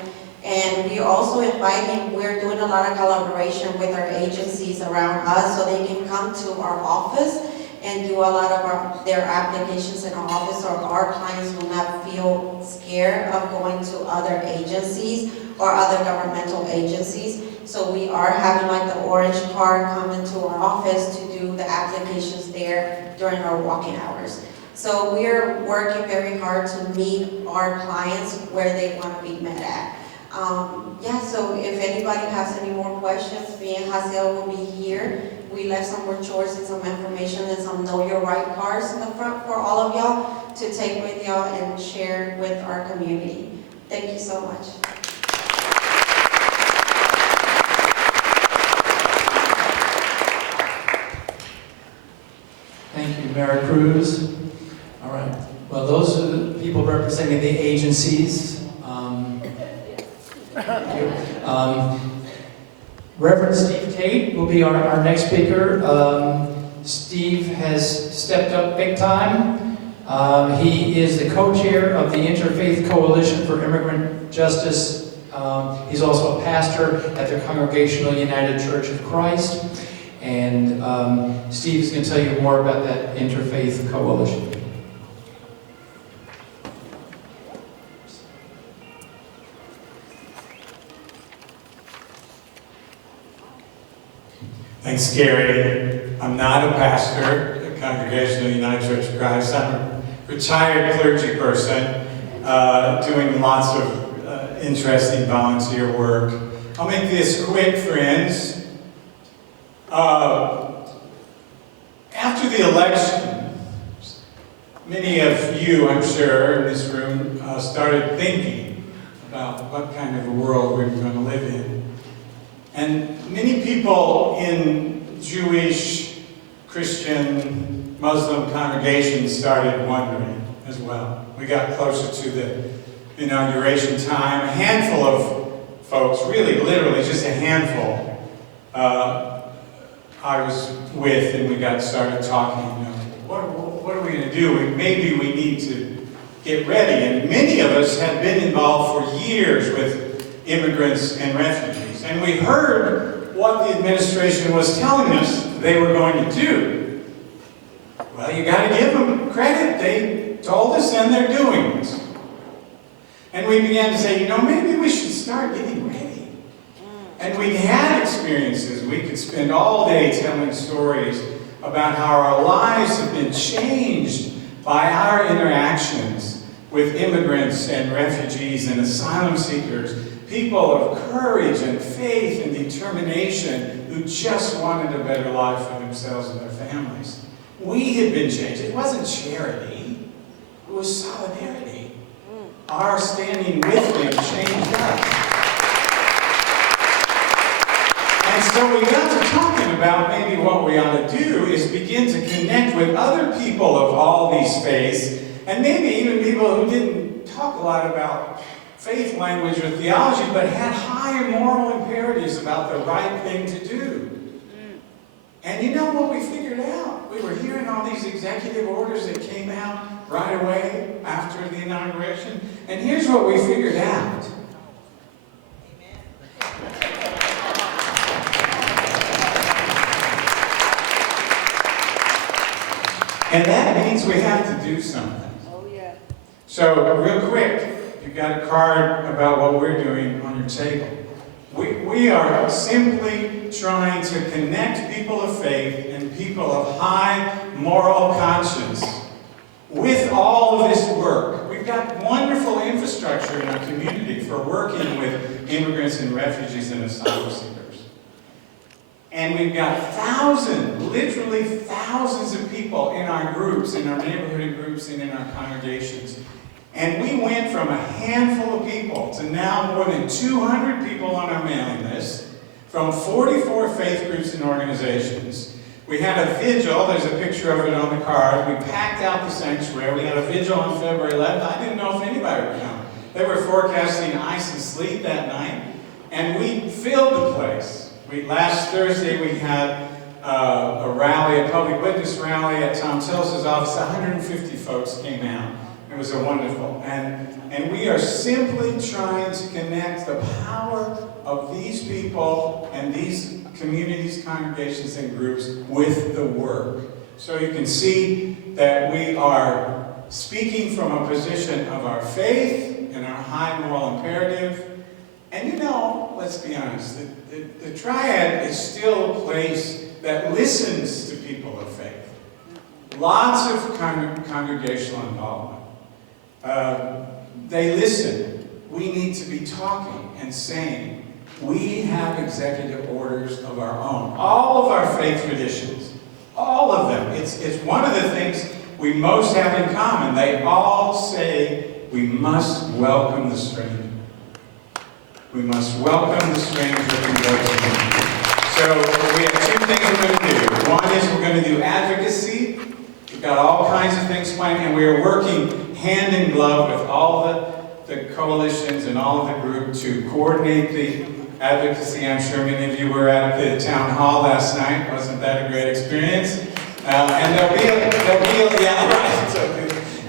And we are also we're doing a lot of collaboration with our agencies around us so they can come to our office and do a lot of their applications in our office, so our clients will not feel scared of going to other agencies or other governmental agencies. So we are having like the orange card come into our office to do the applications there during our walking hours. So we're working very hard to meet our clients where they want to be met at. So if anybody has any more questions, me and Hazel will be here. We left some brochures and some information and some Know Your Right cards in the front for all of y'all to take with y'all and share with our community. Thank you so much. Thank you, Mary Cruz. All right. Well, those are the people representing the agencies. Reverend Steve Tate will be our next speaker. Steve has stepped up big time. He is the co-chair of the Interfaith Coalition for Immigrant Justice. He's also a pastor at the Congregational United Church of Christ. And Steve is going to tell you more about that Interfaith Coalition. Thanks, Gary. I'm not a pastor at Congregational United Church of Christ. I'm a retired clergy person doing lots of interesting volunteer work. I'll make this quick, friends. After the election, many of you, I'm sure, in this room started thinking about what kind of a world we were going to live in. And many people in Jewish, Christian, Muslim congregations started wondering as well. We got closer to the inauguration time. A handful of folks, really, literally, just a handful, I was with, and we got started talking, what are we going to do? Maybe we need to get ready. And many of us had been involved for years with immigrants and refugees. And we heard what the administration was telling us they were going to do. Well, you got to give them credit. They told us and they're doing it. And we began to say, maybe we should start getting ready. And we had experiences. We could spend all day telling stories about how our lives have been changed by our interactions with immigrants and refugees and asylum seekers, people of courage and faith and determination who just wanted a better life for themselves and their families. We had been changed. It wasn't charity, it was solidarity. Our standing with them changed us. And so we got to talking about maybe what we ought to do is begin to connect with other people of all these faiths, and maybe even people who didn't talk a lot about faith language or theology, but had higher moral imperatives about the right thing to do. And you know what we figured out? We were hearing all these executive orders that came out right away after the inauguration, and here's what we figured out. And that means we have to do something. Oh, yeah. So, real quick, you've got a card about what we're doing on your table. We are simply trying to connect people of faith and people of high moral conscience with all of this work. We've got wonderful infrastructure in our community for working with immigrants and refugees and asylum seekers. And we've got thousands, literally thousands of people in our groups, in our neighborhood groups, and in our congregations. And we went from a handful of people to now more than 200 people on our mailing list, from 44 faith groups and organizations. We had a vigil, there's a picture of it on the card. We packed out the sanctuary. We had a vigil on February 11th. I didn't know if anybody would come. They were forecasting ice and sleet that night, and we filled the place. Last Thursday we had a rally, a public witness rally at Tom Tillis' office. 150 folks came out. It was a wonderful. And we are simply trying to connect the power of these people and these communities, congregations, and groups with the work. So you can see that we are speaking from a position of our faith and our high moral imperative. And you know, let's be honest, the Triad is still a place that listens to people of faith. Lots of congregational involvement. They listen. We need to be talking and saying, we have executive orders of our own. All of our faith traditions, all of them. It's one of the things we most have in common. They all say we must welcome the stranger. We must welcome the stranger and go to him. So we have two things we're going to do. One is we're going to do advocacy. We've got all kinds of things planned, and we are working hand in glove with all the coalitions and all of the group to coordinate the advocacy. I'm sure many of you were at the town hall last night. Wasn't that a great experience? And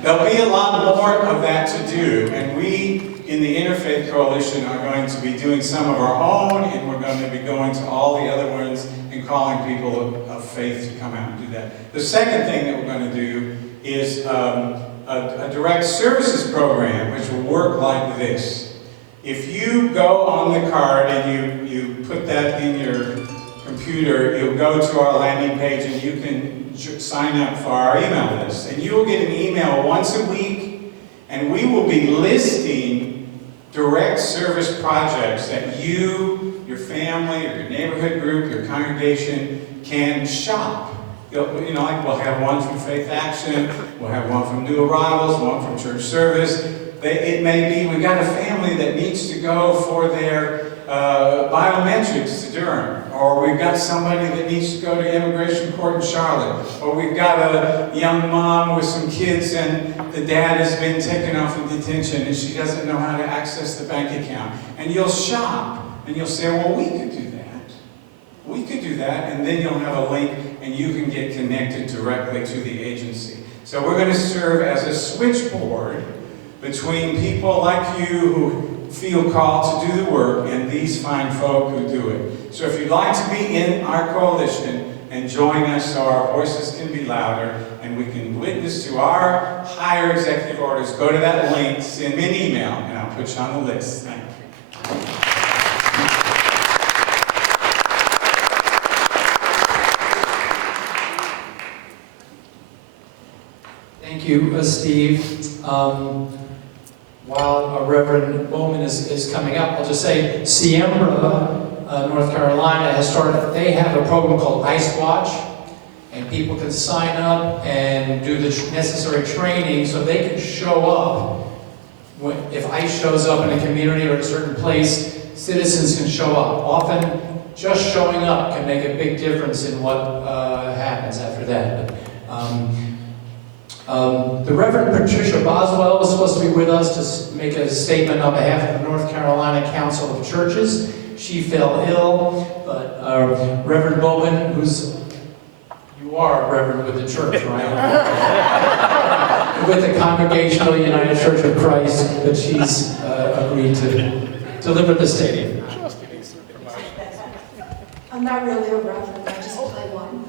there'll be a lot more of that to do. And we in the Interfaith Coalition are going to be doing some of our own, and we're going to be going to all the other ones and calling people of faith to come out and do that. The second thing that we're going to do is a direct services program, which will work like this. If you go on the card and you put that in your computer, you'll go to our landing page and you can sign up for our email list. And you will get an email once a week, and we will be listing direct service projects that you, your family, or your neighborhood group, your congregation can shop. You know, like we'll have one from Faith Action, we'll have one from New Arrivals, one from Church Service. It may be we've got a family that needs to go for their biometrics to Durham, or we've got somebody that needs to go to immigration court in Charlotte, or we've got a young mom with some kids and the dad has been taken off in detention and she doesn't know how to access the bank account. And you'll shop and you'll say, well, we could do that. We could do that, and then you'll have a link and you can get connected directly to the agency. So we're going to serve as a switchboard between people like you who feel called to do the work and these fine folk who do it. So if you'd like to be in our coalition and join us so our voices can be louder and we can witness to our higher executive orders, go to that link, send me an email, and I'll put you on the list. Thank you. Thank you, Steve. while Reverend Bowman is coming up, I'll just say Siembra, North Carolina, has started, they have a program called Ice Watch, and people can sign up and do the necessary training so they can show up. If ICE shows up in a community or a certain place, citizens can show up. Often, just showing up can make a big difference in what happens after that. But, the Reverend Patricia Boswell was supposed to be with us to make a statement on behalf of the North Carolina Council of Churches. She fell ill, but Reverend Bowman, you are a reverend with the church, right? With the Congregational United Church of Christ, but she's agreed to deliver the statement. I'm not really a reverend, I just play one.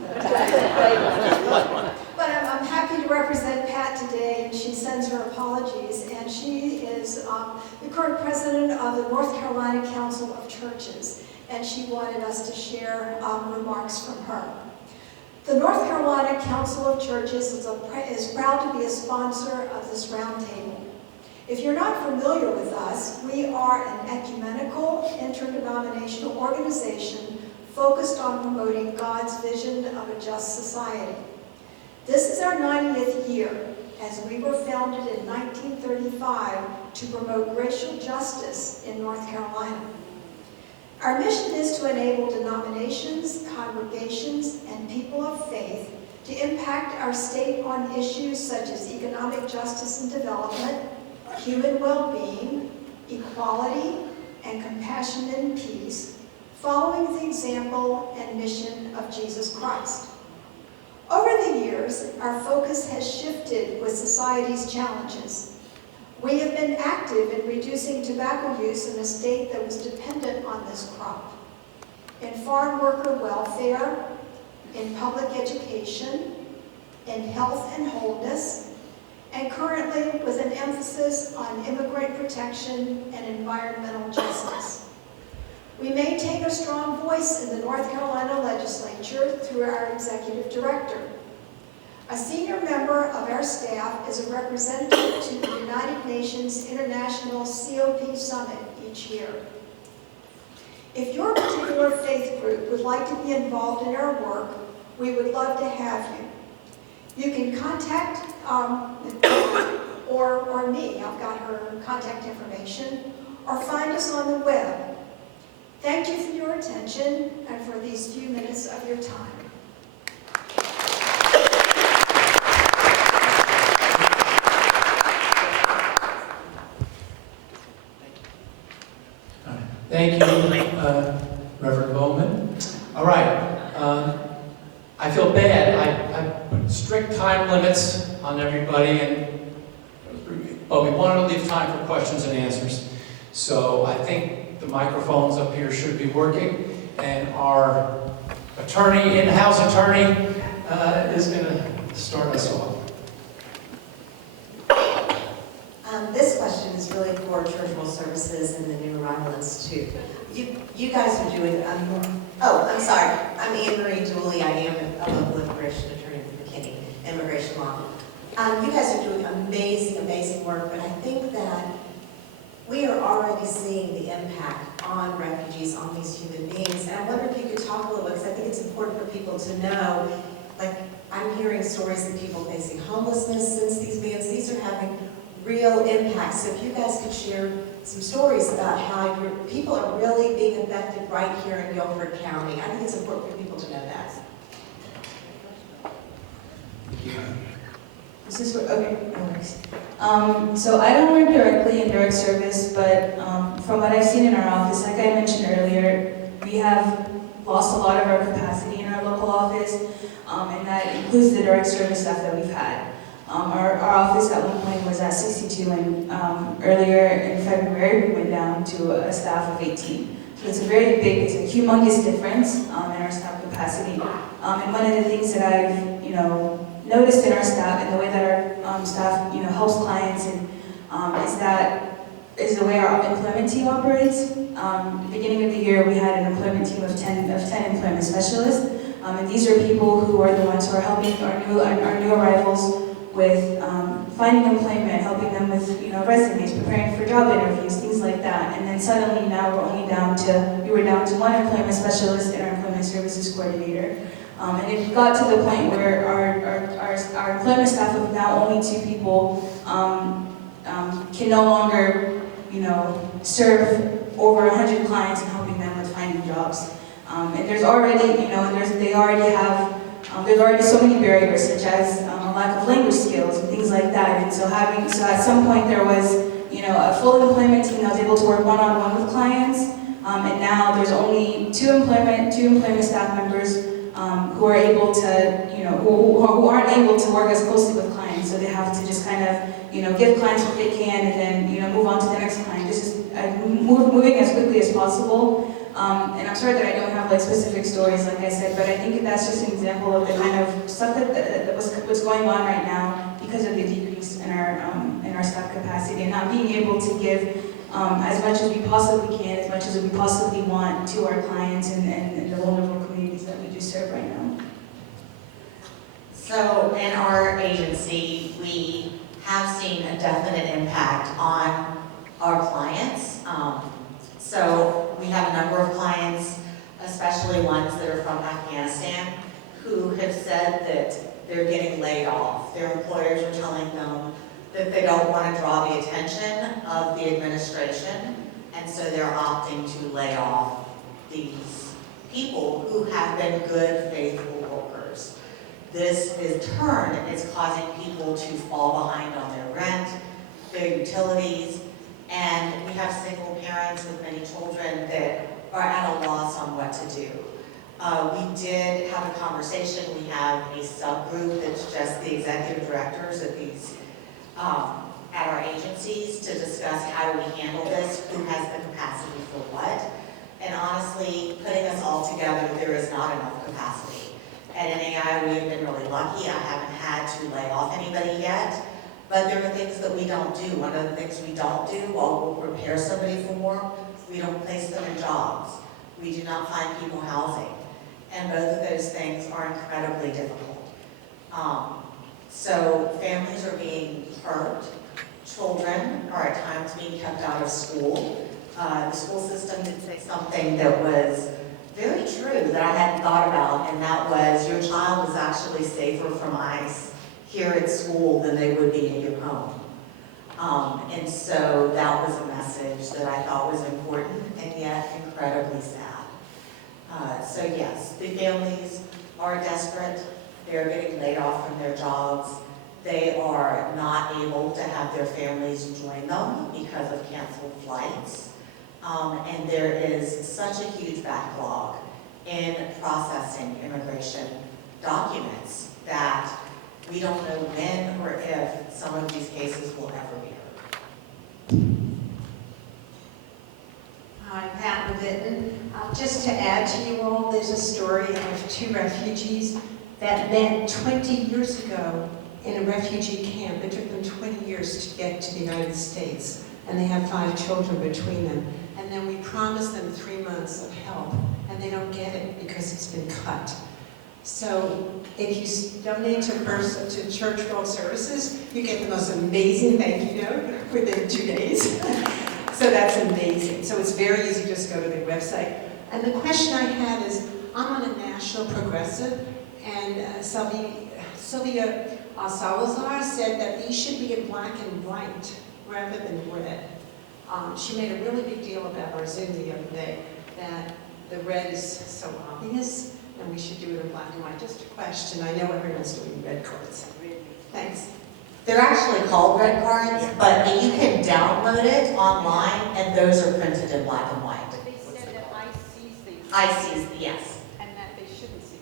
But I'm happy to represent Pat today, and she sends her apologies. And she is the current president of the North Carolina Council of Churches, and she wanted us to share remarks from her. The North Carolina Council of Churches is proud to be a sponsor of this roundtable. If you're not familiar with us, we are an ecumenical, interdenominational organization focused on promoting God's vision of a just society. This is our 90th year, as we were founded in 1935 to promote racial justice in North Carolina. Our mission is to enable denominations, congregations, and people of faith to impact our state on issues such as economic justice and development, human well-being, equality, and compassion and peace, following the example and mission of Jesus Christ. Over the years, our focus has shifted with society's challenges. We have been active in reducing tobacco use in a state that was dependent on this crop, in farm worker welfare, in public education, in health and wholeness, and currently with an emphasis on immigrant protection and environmental justice. We maintain a strong voice in the North Carolina legislature through our executive director. A senior member of our staff is a representative to the United Nations International COP Summit each year. If your particular faith group would like to be involved in our work, we would love to have you. You can contact or me, I've got her contact information, or find us on the web. Thank you for your attention and for these few minutes of your time. Thank you, Reverend Bowman. All right. I feel bad. I put strict time limits on everybody, but we wanted to leave time for questions and answers. So I think the microphones up here should be working, and our attorney, in-house attorney, is going to start us off. This question is really for Church World Services and the New Arrival Institute. You guys are doing, I'm sorry, I'm Anne Marie Dooley. I am a local immigration attorney with McKinney Immigration Law. You guys are doing amazing work, but I think that we are already seeing the impact on refugees, on these human beings. And I wonder if you could talk a little bit, because I think it's important for people to know, like, I'm hearing stories of people facing homelessness since these bans. These are having real impact. So if you guys could share some stories about how your people are really being affected right here in Guilford County. I think it's important for people to know that. Is this what, okay, no worries. So I don't work directly in direct service, but from what I've seen in our office, like I mentioned earlier, we have lost a lot of our capacity in our local office, and that includes the direct service staff that we've had. Our office at one point was at 62, and earlier in February we went down to a staff of 18. So it's a humongous difference in our staff capacity. And one of the things that I've noticed in our staff and the way that our staff helps clients and is the way our employment team operates. Beginning of the year we had an employment team of 10 employment specialists, and these are people who are the ones who are helping our new arrivals with finding employment, helping them with, resumes, preparing for job interviews, things like that. And then suddenly now we were down to one employment specialist and our employment services coordinator. And it got to the point where our employment staff of now only 2 people can no longer, serve over 100 clients and helping them with finding jobs. And there's already, there's already so many barriers, such as a lack of language skills and things like that. And so at some point there was, a full employment team that was able to work one-on-one with clients. And now there's only two employment staff members who are able to, who aren't able to work as closely with clients. So they have to just kind of, give clients what they can and then, move on to the next client. Just moving as quickly as possible. And I'm sorry that I don't have like specific stories, like I said, but I think that's just an example of the kind of stuff what's going on right now because of the decrease in our staff capacity and not being able to give as much as we possibly can, as much as we possibly want to our clients and the vulnerable communities that we do serve right now. So in our agency, we have seen a definite impact on our clients. So we have a number of clients, especially ones that are from Afghanistan, who have said that they're getting laid off. Their employers are telling them that they don't want to draw the attention of the administration, and so they're opting to lay off these people who have been good, faithful workers. This, in turn, is causing people to fall behind on their rent, their utilities, and we have single parents with many children that are at a loss on what to do. We did have a conversation. We have a subgroup that's just the executive directors at these at our agencies to discuss how do we handle this, who has the capacity for what. And honestly, putting us all together, there is not enough capacity. At NAI, we have been really lucky. I haven't had to lay off anybody yet. But there are things that we don't do. One of the things we don't do, while we'll prepare somebody for work, we don't place them in jobs. We do not find people housing. And both of those things are incredibly difficult. So families are being hurt. Children are at times being kept out of school. The school system did say something that was very true that I hadn't thought about, and that was your child is actually safer from ICE here at school than they would be in your home. And so that was a message that I thought was important and yet incredibly sad. So yes, the families are desperate. They're getting laid off from their jobs. They are not able to have their families join them because of canceled flights. And there is such a huge backlog in processing immigration documents that we don't know when or if some of these cases will ever be heard. I'm Pat Levitton. Just to add to you all, there's a story of 2 refugees that met 20 years ago in a refugee camp. It took them 20 years to get to the United States, and they have 5 children between them. And then we promised them 3 months of help, and they don't get it because it's been cut. So if you donate to Church World Services, you get the most amazing thank you note within 2 days. So that's amazing. So it's very easy, just go to the website. And the question I have is, I'm on a national progressive, and Sylvia Salazar said that these should be in black and white rather than red. She made a really big deal about our Zoom the other day, that the red is so obvious, and we should do it in black and white. Just a question. I know everyone's doing red cards. Thanks. They're actually called red cards, but you can download it online, and those are printed in black and white. They said that ICE sees these. ICE sees, yes. And that they shouldn't see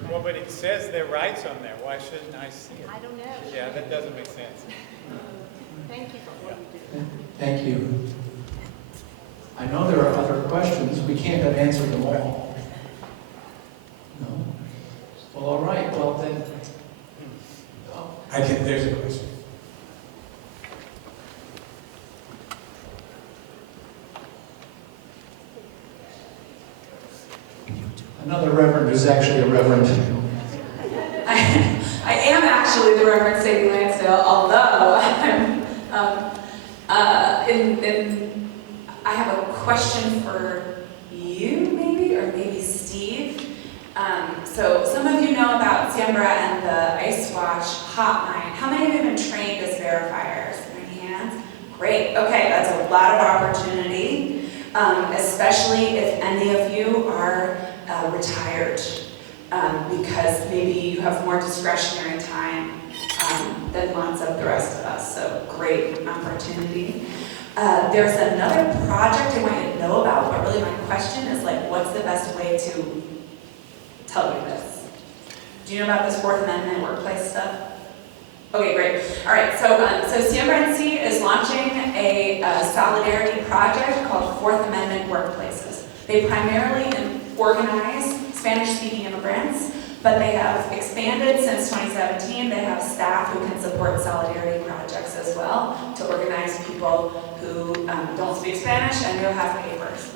them. Well, but it says their rights on there. Why shouldn't I see it? I don't know. Yeah, that doesn't make sense. Thank you for what you do. Thank you. I know there are other questions. We can't have answered them all. No? Well, all right. Well, then. Oh. There's a question. Another reverend who's actually a reverend. I am actually the Reverend Sadie Lansdale. although I have a question for you, maybe, or maybe Steve. So some of you know about Siembra and the Ice Watch hotline. How many of you have been trained as verifiers? Any hands? Great. Okay, that's a lot of opportunity, especially if any of you are retired, because maybe you have more discretionary time than lots of the rest of us. So great opportunity. There's another project I want you to know about, but really my question is like, what's the best way to tell you this? Do you know about this Fourth Amendment workplace stuff? Okay, great. All right, so Siembra is launching a solidarity project called Fourth Amendment Workplaces. They primarily organize Spanish-speaking immigrants, but they have expanded since 2017. They have staff who can support solidarity projects as well to organize people who don't speak Spanish and who have papers.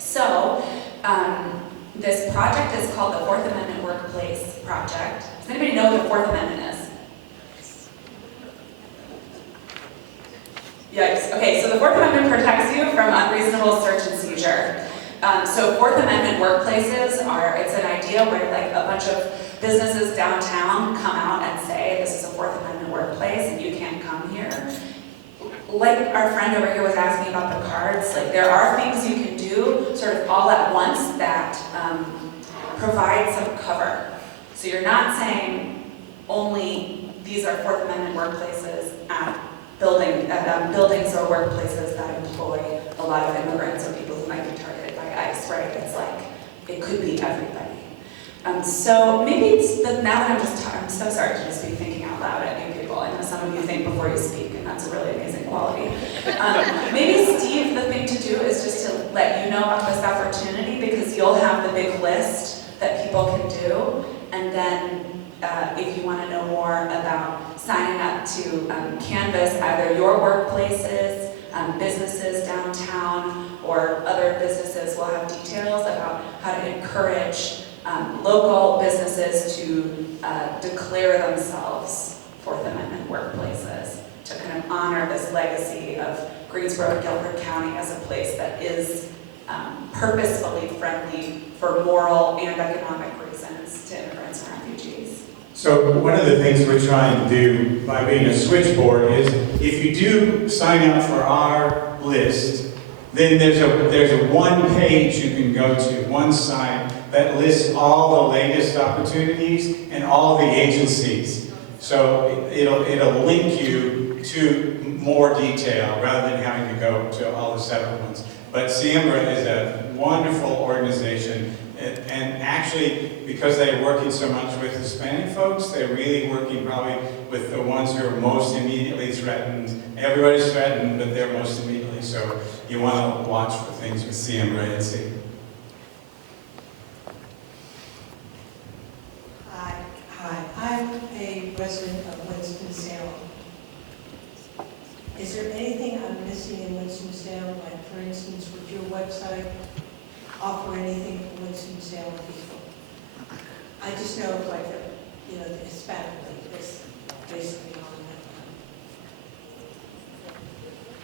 So, this project is called the Fourth Amendment Workplace Project. Does anybody know what the Fourth Amendment is? Yikes. Okay, so the Fourth Amendment protects you from unreasonable search and seizure. So Fourth Amendment workplaces it's an idea where like a bunch of businesses downtown come out and say, this is a Fourth Amendment workplace and you can't come here. Like our friend over here was asking about the cards, like there are things you can do sort of all at once that provide some cover. So you're not saying only these are Fourth Amendment workplaces at buildings or workplaces that employ a lot of immigrants or people who might be targeted by ICE, right? It's like, it could be everybody. So maybe it's, now that I'm so sorry to just be thinking out loud at new people. I know some of you think before you speak, and that's a really amazing quality. Maybe, Steve, the thing to do is just to let you know about this opportunity, because you'll have the big list that people can do, and then if you want to know more about signing up to canvass either your workplaces, businesses downtown, or other businesses will have details about how to encourage local businesses to declare themselves Fourth Amendment workplaces, to kind of honor this legacy of Greensboro and Guilford County as a place that is purposefully friendly for moral and economic reasons to immigrants and refugees. So one of the things we're trying to do by being a switchboard is, if you do sign up for our list, then there's a one page you can go to, one site that lists all the latest opportunities and all the agencies. So it'll link you to more detail rather than having to go to all the separate ones. But Siembra is a wonderful organization, and actually, because they're working so much with Hispanic folks, they're really working probably with the ones who are most immediately threatened. Everybody's threatened, but they're most immediately, so you want to watch for things with Siembra and see. Hi, I'm a resident of Winston-Salem. Is there anything I'm missing in Winston-Salem? Like, for instance, would your website offer anything for Winston-Salem people? I just know, like, the Hispanic league is basically on that.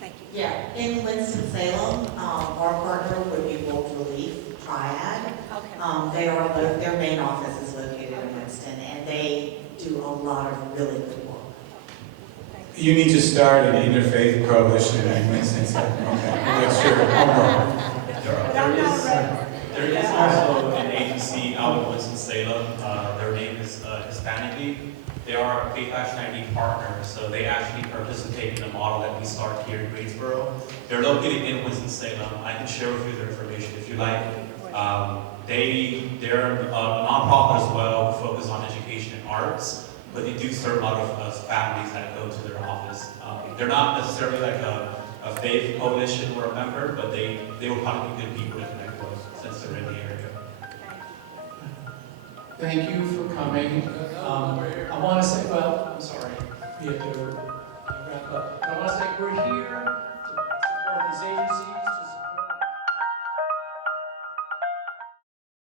Thank you. Yeah, in Winston-Salem, our partner would be World Relief Triad. Okay. Their main office is located in Winston, and they do a lot of really good work. You need to start an interfaith coalition in Winston-Salem. Okay, that's your homework. There is also an agency out in Winston-Salem. Their name is Hispanic League. They are a Faith Action ID partner, so they actually participate in the model that we start here in Greensboro. They're located in Winston-Salem. I can share with you their information if you like. They're a nonprofit as well, who focus on education and arts, but they do serve a lot of families that go to their office. They're not necessarily like a faith coalition or a member, but they will probably be good people to connect with since they're in the area. Thank you for coming. I want to say, well, I'm sorry. You have to